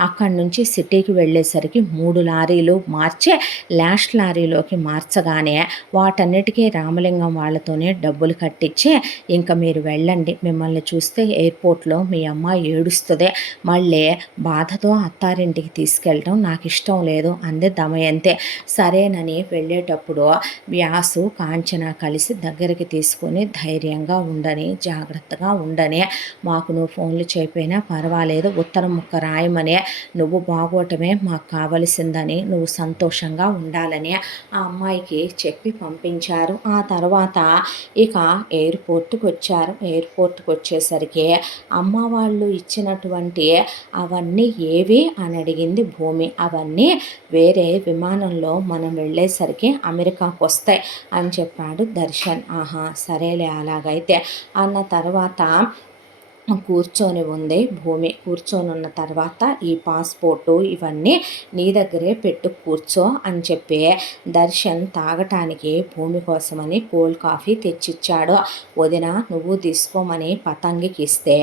అక్కడి నుంచి సిటీకి వెళ్ళేసరికి 3 లారీలు మార్చి లాస్ట్ లారీలోకి మార్చగానే వాటన్నిటికీ రామలింగం వాళ్ళతోనే డబ్బులు కట్టించి ఇంకా మీరు వెళ్ళండి, మిమ్మల్ని చూస్తే ఎయిర్పోర్ట్లో మీ అమ్మాయి ఏడుస్తుంది, మళ్ళీ బాధతో అత్తారింటికి తీసుకెళ్ళడం నాకు ఇష్టం లేదు అంది దమయంతి. సరేనని వెళ్ళేటప్పుడు వ్యాసు కాంచన కలిసి దగ్గరికి తీసుకొని ధైర్యంగా ఉండని, జాగ్రత్త జాగ్రత్తగా ఉండని, మాకు నువ్వు ఫోన్లు చేయకపోయినా పర్వాలేదు, ఉత్తరం ముక్క రాయమని, నువ్వు బాగోవటమే మాకు కావలసిందని, నువ్వు సంతోషంగా ఉండాలని ఆ అమ్మాయికి చెప్పి పంపించారు. ఆ తర్వాత ఇక ఎయిర్పోర్ట్‌కి వచ్చారు. ఎయిర్పోర్ట్‌కి వచ్చేసరికి అమ్మ వాళ్ళు ఇచ్చినటువంటి అవన్నీ ఏవి అని అడిగింది భూమి. అవన్నీ వేరే విమానంలో మనం వెళ్ళేసరికి అమెరికాకు వస్తాయి అని చెప్పాడు దర్శన్. ఆహా! సరేలే అలాగైతే అన్న తర్వాత కూర్చొని ఉంది భూమి. కూర్చొని ఉన్న తర్వాత ఈ పాస్పోర్టు ఇవన్నీ నీ దగ్గరే పెట్టు కూర్చో అని చెప్పి దర్శన్ తాగటానికి భూమి కోసమని కోల్డ్ కాఫీ తెచ్చిచ్చాడు. వదిన నువ్వు తీసుకోమని పతంగికి ఇస్తే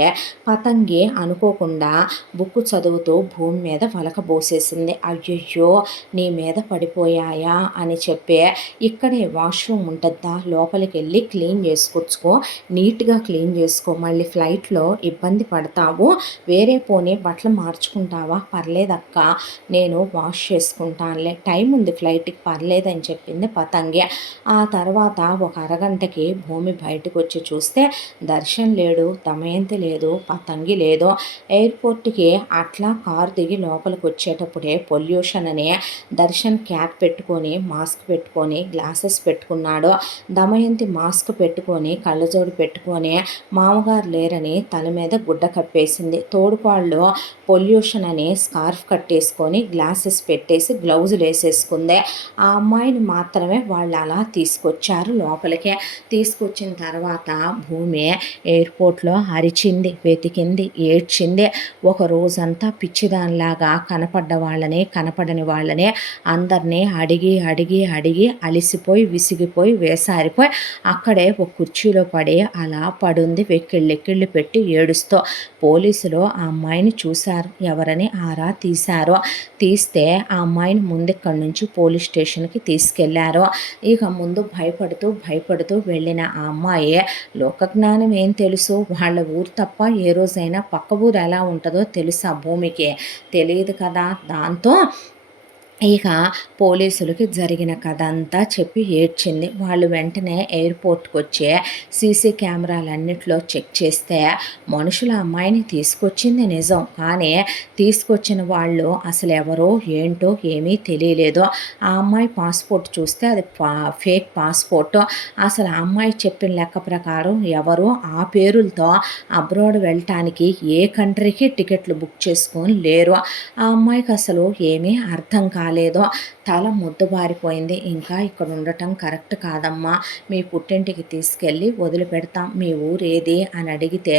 పతంగి అనుకోకుండా బుక్కు చదువుతూ భూమి మీద వలకబోసేసింది. అయ్యయ్యో నీ మీద పడిపోయాయా అని చెప్పి ఇక్కడే వాష్రూమ్ ఉంటుందా లోపలికి వెళ్ళి క్లీన్ చేసుకొచ్చుకో, నీట్గా క్లీన్ చేసుకో, మళ్ళీ ఫ్లైట్లో ఇబ్బంది పడతావు, వేరే పోనీ బట్టలు మార్చుకుంటావా, పర్లేదక్క నేను వాష్ చేసుకుంటానులే, టైం ఉంది ఫ్లైట్కి పర్లేదని చెప్పింది పతంగి. ఆ తర్వాత ఒక అరగంటకి భూమి బయటకు వచ్చి చూస్తే దర్శన్ లేడు, దమయంతి లేదు, పతంగి లేదు. ఎయిర్పోర్ట్కి అట్లా కారు దిగి లోపలికి వచ్చేటప్పుడే పొల్యూషన్ అని దర్శన్ క్యాప్ పెట్టుకొని మాస్క్ పెట్టుకొని గ్లాసెస్ పెట్టుకున్నాడు. దమయంతి మాస్క్ పెట్టుకొని కళ్ళజోడు పెట్టుకొని మామగారు లేరని తల మీద గుడ్డ కప్పేసింది. తోడుపాళ్ళు పొల్యూషన్ అని స్కార్ఫ్ కట్టేసుకొని గ్లాసెస్ పెట్టేసి గ్లౌజులు వేసేసుకుంది. ఆ అమ్మాయిని మాత్రమే వాళ్ళు అలా తీసుకొచ్చారు లోపలికి. తీసుకొచ్చిన తర్వాత భూమి ఎయిర్పోర్ట్లో అరిచింది, వెతికింది, ఏడ్చింది. ఒక రోజంతా పిచ్చిదానిలాగా కనపడ్డ వాళ్ళని కనపడని వాళ్ళని అందరినీ అడిగి అడిగి అడిగి అలిసిపోయి విసిగిపోయి వేసారిపోయి అక్కడే ఒక కుర్చీలో పడి అలా పడుంది వెక్కిళ్ళెక్కిళ్ళు పెట్టి ఏడుస్తూ. పోలీసులు ఆ అమ్మాయిని చూశారు, ఎవరని ఆరా తీశారు. తీస్తే ఆ అమ్మాయిని ముందిక్కడి నుంచి పోలీస్ స్టేషన్కి తీసుకెళ్లారు. ఇక ముందు భయపడుతూ భయపడుతూ వెళ్ళిన ఆ అమ్మాయి లోకజ్ఞానం ఏం తెలుసు, వాళ్ళ ఊరు తప్ప ఏ రోజైనా పక్క ఊరు ఎలా ఉంటుందో తెలుసా భూమికి, తెలియదు కదా. దాంతో ఇక పోలీసులకి జరిగిన కథ అంతా చెప్పి ఏడ్చింది. వాళ్ళు వెంటనే ఎయిర్పోర్ట్కి వచ్చి సీసీ కెమెరాలన్నిట్లో చెక్ చేస్తే మనుషుల అమ్మాయిని తీసుకొచ్చింది నిజం, కానీ తీసుకొచ్చిన వాళ్ళు అసలు ఎవరో ఏంటో ఏమీ తెలియలేదు. ఆ అమ్మాయి పాస్పోర్ట్ చూస్తే అది ఫేక్ పాస్పోర్ట్. అసలు ఆ అమ్మాయి చెప్పిన లెక్క ప్రకారం ఎవరు ఆ పేరులతో అబ్రాడ్ వెళ్ళటానికి ఏ కంట్రీకి టికెట్లు బుక్ చేసుకొని లేరు. ఆ అమ్మాయికి అసలు ఏమీ అర్థం కాలేదో, తల ముద్దబారిపోయింది. ఇంకా ఇక్కడ ఉండటం కరెక్ట్ కాదమ్మా, మీ పుట్టింటికి తీసుకెళ్ళి వదిలిపెడతాం, మీ ఊరేది అని అడిగితే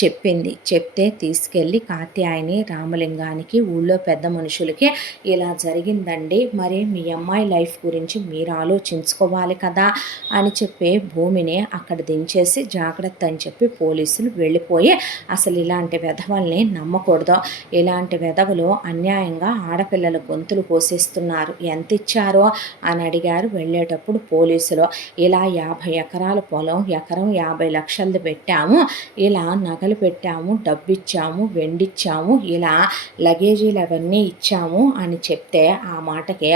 చెప్పింది. చెప్తే తీసుకెళ్ళి కాత్యాయని రామలింగానికి ఊళ్ళో పెద్ద మనుషులకి ఇలా జరిగిందండి, మరి మీ అమ్మాయి లైఫ్ గురించి మీరు ఆలోచించుకోవాలి కదా అని చెప్పి భూమిని అక్కడ దించేసి జాగ్రత్త అని చెప్పి పోలీసులు వెళ్ళిపోయి అసలు ఇలాంటి వెధవల్ని నమ్మకూడదు, ఇలాంటి వెధవలు అన్యాయంగా ఆడపిల్లల గొంతులు కోసేస్తున్నారు, ఎంత ఇచ్చారో అని అడిగారు. వెళ్ళేటప్పుడు పోలీసులు ఇలా 50 ఎకరాల పొలం, ఎకరం 50 లక్షలది పెట్టాము, ఇలా నగలు పెట్టాము, డబ్బు ఇచ్చాము, వెండిచ్చాము, ఇలా లగేజీలు అవన్నీ ఇచ్చాము అని చెప్తే ఆ మాటకి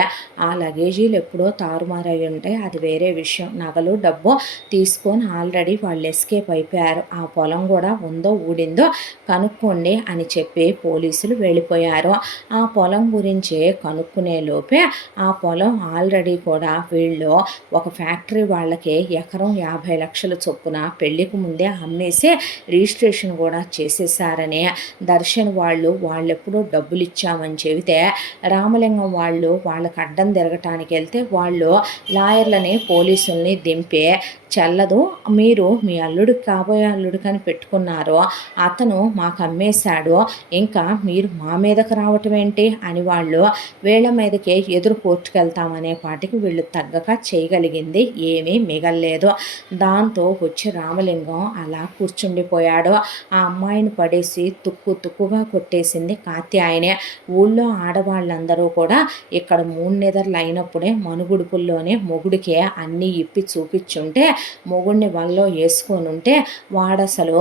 ఆ లగేజీలు ఎప్పుడో తారుమారై ఉంటాయి, అది వేరే విషయం, నగలు డబ్బు తీసుకొని ఆల్రెడీ వాళ్ళు ఎస్కేప్ అయిపోయారు, ఆ పొలం కూడా ఉందో ఊడిందో కనుక్కోండి అని చెప్పి పోలీసులు వెళ్ళిపోయారు. ఆ పొలం గురించి కనుక్కునే లోపే ఆ పొలం ఆల్రెడీ కూడా వీళ్ళు ఒక ఫ్యాక్టరీ వాళ్ళకి ఎకరం 50 లక్షల చొప్పున పెళ్లికి ముందే అమ్మేసి రిజిస్ట్రేషన్ కూడా చేసేసారని దర్శన్ వాళ్ళెప్పుడో డబ్బులు ఇచ్చామని చెబితే రామలింగం వాళ్ళు వాళ్ళకి అడ్డం తిరగటానికి వెళ్తే వాళ్ళు లాయర్లని పోలీసుల్ని దింపి చెల్లదు, మీరు మీ అల్లుడికి కాబోయే అల్లుడికని పెట్టుకున్నారో అతను మాకు అమ్మేశాడు, ఇంకా మీరు మా మీదకి రావటం ఏంటి అని వాళ్ళు వీళ్ళ మీదకే ఎదురు కోర్టుకు వెళ్తామనే పాటికి వీళ్ళు తగ్గక చేయగలిగింది ఏమీ మిగల్లేదు. దాంతో వచ్చి రామలింగం అలా కూర్చుండిపోయాడు. ఆ అమ్మాయిని పడేసి తుక్కు తుక్కుగా కొట్టేసింది కాత్యాయనే. ఊళ్ళో ఆడవాళ్ళందరూ కూడా ఇక్కడ 3 నిద్రలు అయినప్పుడే మనుగుడుపుల్లోనే మొగుడికే అన్నీ ఇప్పి చూపించుంటే మొగుడిని వల్లో వేసుకొని ఉంటే వాడసలు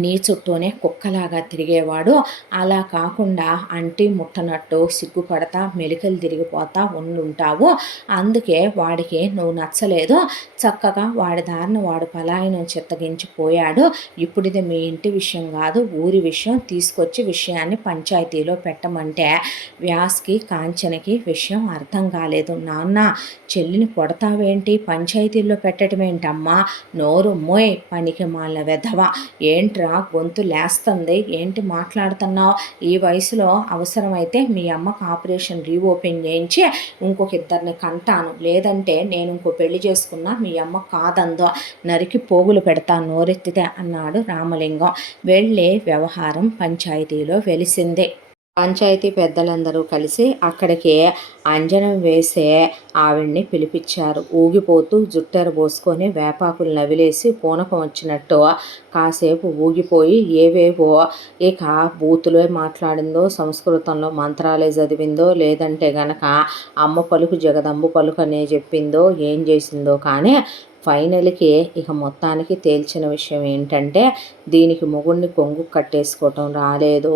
నీ చుట్టూనే కుక్కలాగా తిరిగేవాడు. అలా కాకుండా అంటి ముట్టనట్టు సిగ్గుపడతా మెలికలు తిరిగిపోతా ఉండుంటావు. అందుకే వాడికి నువ్వు నచ్చలేదు. చక్కగా వాడి దారిన వాడు పలాయనం చిత్తగించిపోయాడు. ఇప్పుడు ఇది మీ ఇంటి విషయం కాదు, ఊరి విషయం. తీసుకొచ్చి విషయాన్ని పంచాయతీలో పెట్టమంటే వ్యాస్కి కాంచనకి విషయం అర్థం కాలేదు. నాన్న, చెల్లిని కొడతావేంటి, పంచాయతీల్లో పెట్టడమేంటమ్మా, నోరు మోయ్, పనికి మాల వెధవ, ఏంట్రా గొంతు లేస్తుంది, ఏంటి మాట్లాడుతున్నావు, ఈ వయసులో అవసరమైతే మీ అమ్మకు ఆపరేషన్ రీఓపెన్ చేయించి ఇంకొక ఇద్దరిని కంటాను, లేదంటే నేను ఇంకో పెళ్లి చేసుకున్నా మీ అమ్మ కాదందో, నరికి పోగులు పెడతాను నోరెత్తితే అన్నాడు రామలింగం. వెళ్ళే వ్యవహారం పంచాయతీలో వెలిసింది. పంచాయతీ పెద్దలందరూ కలిసి అక్కడికి అంజనం వేసే ఆవిడ్ని పిలిపించారు. ఊగిపోతూ జుట్టెర పోసుకొని వేపాకులు నవిలేసి పూనకం వచ్చినట్టు కాసేపు ఊగిపోయి ఏవేవో ఇక బూతులో మాట్లాడిందో, సంస్కృతంలో మంత్రాలే చదివిందో, లేదంటే గనక అమ్మ పలుకు జగదంబు పలుకు అనే చెప్పిందో, ఏం చేసిందో కానీ ఫైనల్కి ఇక మొత్తానికి తేల్చిన విషయం ఏంటంటే దీనికి మొగుడిని కొంగు కట్టేసుకోవటం రాలేదు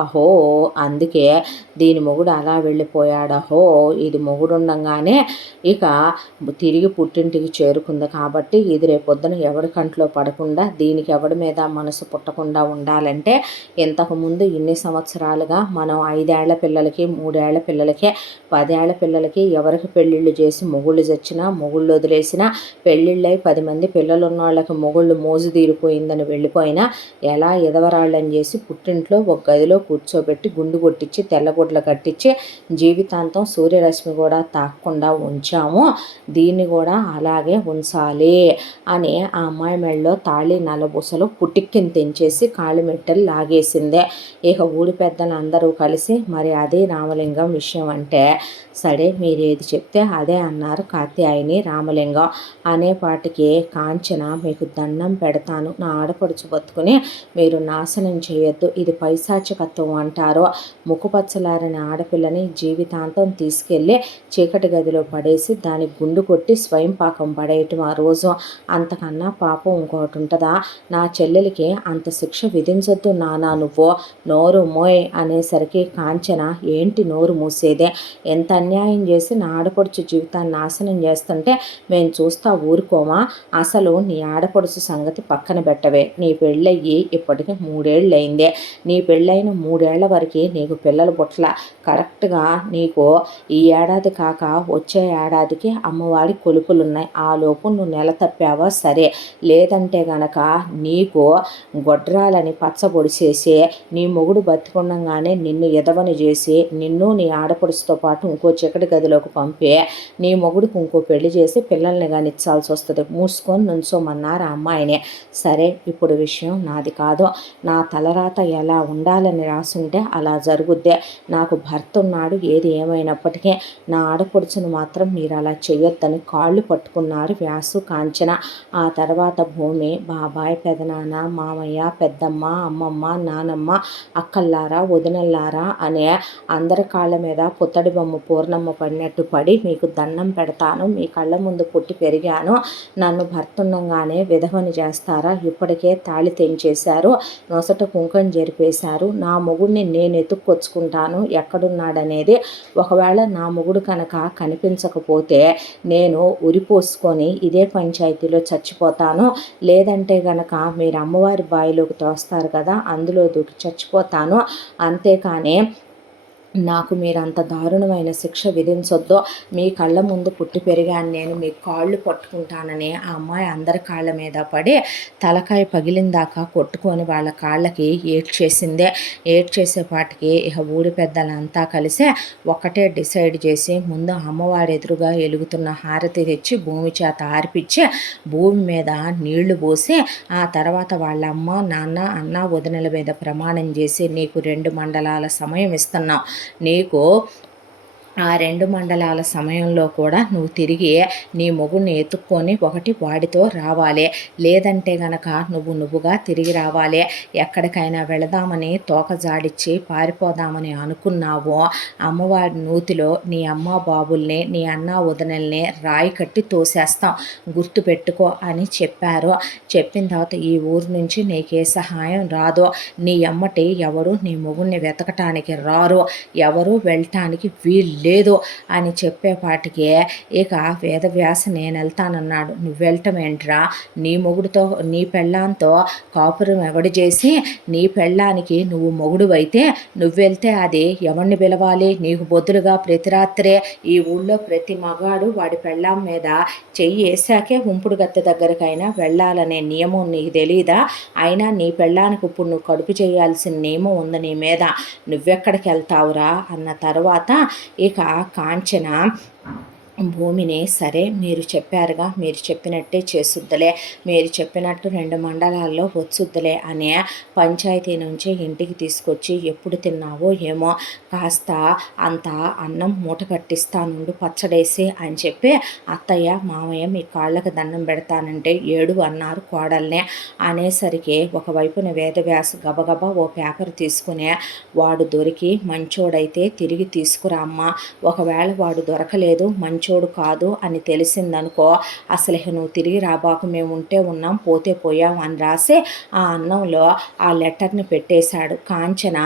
అహో, అందుకే దీని మొగుడు అలా వెళ్ళిపోయాడు అహో, ఇది మొగుడుండగానే ఇక తిరిగి పుట్టింటికి చేరుకుంది కాబట్టి ఇది రేపొద్దున ఎవరి కంట్లో పడకుండా, దీనికి ఎవడి మీద మనసు పుట్టకుండా ఉండాలంటే ఇంతకుముందు ఇన్ని సంవత్సరాలుగా మనం 5 ఏళ్ల పిల్లలకి, 3 ఏళ్ల పిల్లలకి, 10 ఏళ్ల పిల్లలకి ఎవరికి పెళ్ళిళ్ళు చేసి మొగుళ్ళు చచ్చినా, మొగుళ్ళు వదిలేసినా, పెళ్ళిళ్ళై 10 మంది పిల్లలు ఉన్న వాళ్ళకి మొగుళ్ళు మోజు తీరిపోయిందని వెళ్ళిపోయినా ఎలా ఎదవరాళ్ళని చేసి పుట్టింట్లో ఒక గదిలో కూర్చోబెట్టి గుండు కొట్టించి తెల్లగుడ్లు కట్టించి జీవితాంతం సూర్యరశ్మి కూడా తాకకుండా ఉంచాము, దీన్ని కూడా అలాగే ఉంచాలి అని ఆ అమ్మాయి మెడలో తాళి నలబూసలు పుటిక్కిని తెంచేసి కాళ్ళు మెట్టలు లాగేసిందే. ఇక ఊరి పెద్దలు అందరూ కలిసి మరి అదే రామలింగం విషయం అంటే సరే మీరేది చెప్తే అదే అన్నారు కాత్యాయని రామలింగం. అనేపాటికి కాంచన, మీకు దండం పెడతాను, నా ఆడపడుచు బతుకుని మీరు నాశనం చేయొద్దు, ఇది పైశాచికత్వం అంటారు. ముక్కుపచ్చలారని ఆడపిల్లని జీవితాంతం తీసుకెళ్ళి చీకటి గదిలో పడేసి దానికి గుండు కొట్టి స్వయం పాకం పడేయటం ఆ రోజు, అంతకన్నా పాపం ఇంకోటి ఉంటుందా? నా చెల్లెలికి అంత శిక్ష విధించొద్దు నానా నువ్వు, నోరు మోయ్ అనేసరికి కాంచన, ఏంటి నోరు మూసేదే, ఎంత అన్యాయం చేసి నా ఆడపడుచు జీవితాన్ని నాశనం చేస్తుంటే మేము చూస్తా ఊరుకోమా, అసలు నీ ఆడపడుచు సంగతి పక్కన పెట్టవే, నీ పెళ్ళయ్యి ఇప్పటికి 3 ఏళ్ళు అయిందే, నీ పెళ్ళైన 3 ఏళ్ల వరకు నీకు పిల్లలు పుట్ల, కరెక్ట్గా నీకు ఈ ఏడాది కాక వచ్చే ఏడాదికి అమ్మవారి కొలుపులున్నాయి, ఆ లోపు నువ్వు నెల తప్పావా సరే, లేదంటే గనక నీకు గొడ్రాలని పచ్చబొడిసేసి నీ మొగుడు బతికుండగానే నిన్ను ఎదవని చేసి నిన్ను నీ ఆడపడుచుతో పాటు ఇంకో చీకటి గదిలోకి పంపి నీ మొగుడికి ఇంకో పెళ్లి చేసి పిల్లల్ని కానిచ్చాల్సి వస్తుంది, మూసుకొని నుంచోమన్నారు ఆ అమ్మాయిని. సరే ఇప్పుడు విషయం నాది కాదు, నా తలరాత ఎలా ఉండాలని రాసుంటే అలా జరుగుద్దే, నాకు భర్త ఉన్నాడు, ఏది ఏమైనప్పటికీ నా ఆడపడుచును మాత్రం మీరు అలా చేయొద్దని కాళ్ళు పట్టుకున్నారు వ్యాసు కాంచన. ఆ తర్వాత భూమి, బాబాయ్, పెదనాన్న, మామయ్య, పెద్దమ్మ, అమ్మమ్మ, నానమ్మ, అక్కల్లారా, వదినల్లారా అనే అందరి కాళ్ళ మీద పుత్తడి బొమ్మ పూర్ణమ్మ పడినట్టు పడి మీకు దండం పెడతాను, మీ కళ్ళ ముందు పుట్టి పెరిగాను, నన్ను భర్తుండగానే విధవని చేస్తారా, ఇప్పటికే తాళి తెంచేశారు, నొసట కుంకం జరిపేశారు, నా మొగుడిని నేను ఎత్తుక్కొచ్చుకుంటాను ఎక్కడున్నాడనేది, ఒకవేళ నా మొగుడు కనుక కనిపించకపోతే నేను ఉరిపోసుకొని ఇదే పంచాయతీలో చచ్చిపోతాను, లేదంటే గనక మీరు అమ్మవారి బావిలోకి తోస్తారు కదా అందులో దూకి చచ్చిపోతాను, అంతేకాని నాకు మీరు అంత దారుణమైన శిక్ష విధించొద్దు, మీ కళ్ళ ముందు పుట్టి పెరిగాను నేను, మీ కాళ్ళు పట్టుకుంటానని ఆ అమ్మాయి అందరి కాళ్ళ మీద పడి తలకాయ పగిలిందాకా కొట్టుకొని వాళ్ళ కాళ్ళకి ఏడ్చేసిందే. ఏడ్చేసేపాటికి ఇక ఊరి పెద్దలంతా కలిసి ఒకటే డిసైడ్ చేసి ముందు అమ్మవారి ఎదురుగా ఎలుగుతున్న హారతి తెచ్చి భూమి చేత ఆర్పిచ్చి భూమి మీద నీళ్లు పోసి ఆ తర్వాత వాళ్ళ అమ్మ, నాన్న, అన్న, వదినల మీద ప్రమాణం చేసి నీకు 2 మండలాల సమయం ఇస్తున్నాం, నీకు ఆ 2 మండలాల సమయంలో కూడా నువ్వు తిరిగి నీ మొగుడిని ఎత్తుక్కొని ఒకటి వాడితో రావాలి. లేదంటే గనక నువ్వుగా తిరిగి రావాలి. ఎక్కడికైనా వెళదామని తోక జాడిచ్చి పారిపోదామని అనుకున్నావో అమ్మవారి నూతిలో నీ అమ్మ బాబుల్ని, నీ అన్న వదినల్ని రాయి కట్టి తోసేస్తాం, గుర్తుపెట్టుకో అని చెప్పారు. చెప్పిన తర్వాత ఈ ఊరు నుంచి నీకే సహాయం రాదు. నీ ఎమ్మటి ఎవరు నీ మొగుడిని వెతకటానికి రారు, ఎవరు వెళ్ళటానికి లేదు అని చెప్పేపాటికి ఇక వేదవ్యాస నేను వెళ్తానన్నాడు. నువ్వు వెళ్ళటం ఏంట్రా, నీ మొగుడుతో నీ పెళ్ళాంతో కాపురం ఎవడు చేసి నీ పెళ్ళానికి నువ్వు మొగుడు అయితే నువ్వు వెళ్తే అది ఎవరిని పిలవాలి? నీకు బొద్దులుగా ప్రతి రాత్రే ఈ ఊళ్ళో ప్రతి మగాడు వాడి పెళ్ళాం మీద చెయ్యి వేసాకే ఉంపుడు గత్తె దగ్గరకైనా వెళ్ళాలనే నియమం నీకు తెలీదా? అయినా నీ పెళ్ళానికి ఇప్పుడు నువ్వు కడుపు చేయాల్సిన నియమం ఉంది నీ మీద, నువ్వెక్కడికి వెళ్తావురా అన్న తర్వాత ఇక కాంచన భూమిని సరే మీరు చెప్పారుగా, మీరు చెప్పినట్టే చేసుద్దులే, మీరు చెప్పినట్టు 2 మండలాల్లో వచ్చుద్దులే అనే పంచాయతీ నుంచి ఇంటికి తీసుకొచ్చి ఎప్పుడు తిన్నావో ఏమో కాస్త అంత అన్నం మూట కట్టిస్తానుండు పచ్చడేసి అని చెప్పి అత్తయ్య మామయ్య మీ కాళ్ళకి దండం పెడతానంటే ఏడు అన్నారు కోడల్నే. అనేసరికి ఒకవైపున వేదవ్యాస గబగబా ఓ పేపర్ తీసుకునే వాడు దొరికి మంచోడైతే తిరిగి తీసుకురామ్మా, ఒకవేళ వాడు దొరకలేదు మంచోడు కాదు అని తెలిసిందనుకో అసలు నువ్వు తిరిగి రాబాకు, మేము ఉంటే ఉన్నాం పోతే పోయాం అని రాసి ఆ అన్నంలో ఆ లెటర్ని పెట్టేశాడు. కాంచన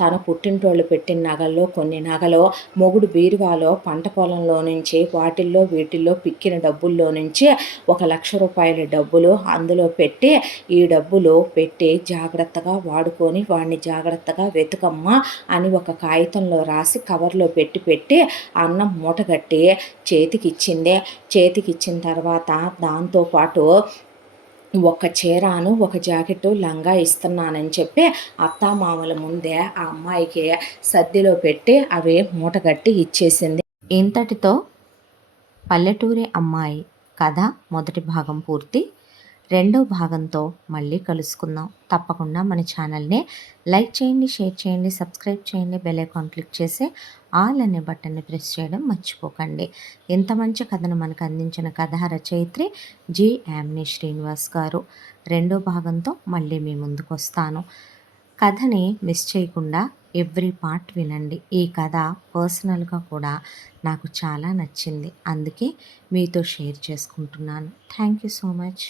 తన పుట్టింటోళ్ళు పెట్టిన నగల్లో కొన్ని నగలు, మొగుడు బీరువాలో పంట పొలంలో నుంచి వాటిల్లో వీటిల్లో పిక్కిన డబ్బుల్లో నుంచి 1,00,000 రూపాయల డబ్బులు అందులో పెట్టి ఈ డబ్బులు పెట్టి జాగ్రత్తగా వాడుకొని వాడిని జాగ్రత్తగా వెతుకమ్మా అని ఒక కాగితంలో రాసి కవర్లో పెట్టి అన్నం మూటగట్టి చేతికిచ్చిన తర్వాత దాంతోపాటు ఒక చీరాను ఒక జాకెట్టు లంగా ఇస్తున్నానని చెప్పి అత్తామామల ముందే ఆ అమ్మాయికి సద్దిలో పెట్టి అవి మూటగట్టి ఇచ్చేసింది. ఇంతటితో పల్లెటూరి అమ్మాయి కథ మొదటి భాగం పూర్తి. రెండో భాగంతో మళ్ళీ కలుసుకుందాం. తప్పకుండా మన ఛానల్ని లైక్ చేయండి, షేర్ చేయండి, సబ్స్క్రైబ్ చేయండి, బెల్ ఐకాన్ క్లిక్ చేసి ఆల్ అనే బటన్ని ప్రెస్ చేయడం మర్చిపోకండి. ఇంత మంచి కథను మనకు అందించిన కథ రచయిత్రి జి యామిని శ్రీనివాస్ గారు. రెండో భాగంతో మళ్ళీ మీ ముందుకు వస్తాను. కథని మిస్ చేయకుండా ఎవ్రీ పార్ట్ వినండి. ఈ కథ పర్సనల్గా కూడా నాకు చాలా నచ్చింది, అందుకే మీతో షేర్ చేసుకుంటున్నాను. Thank you so much.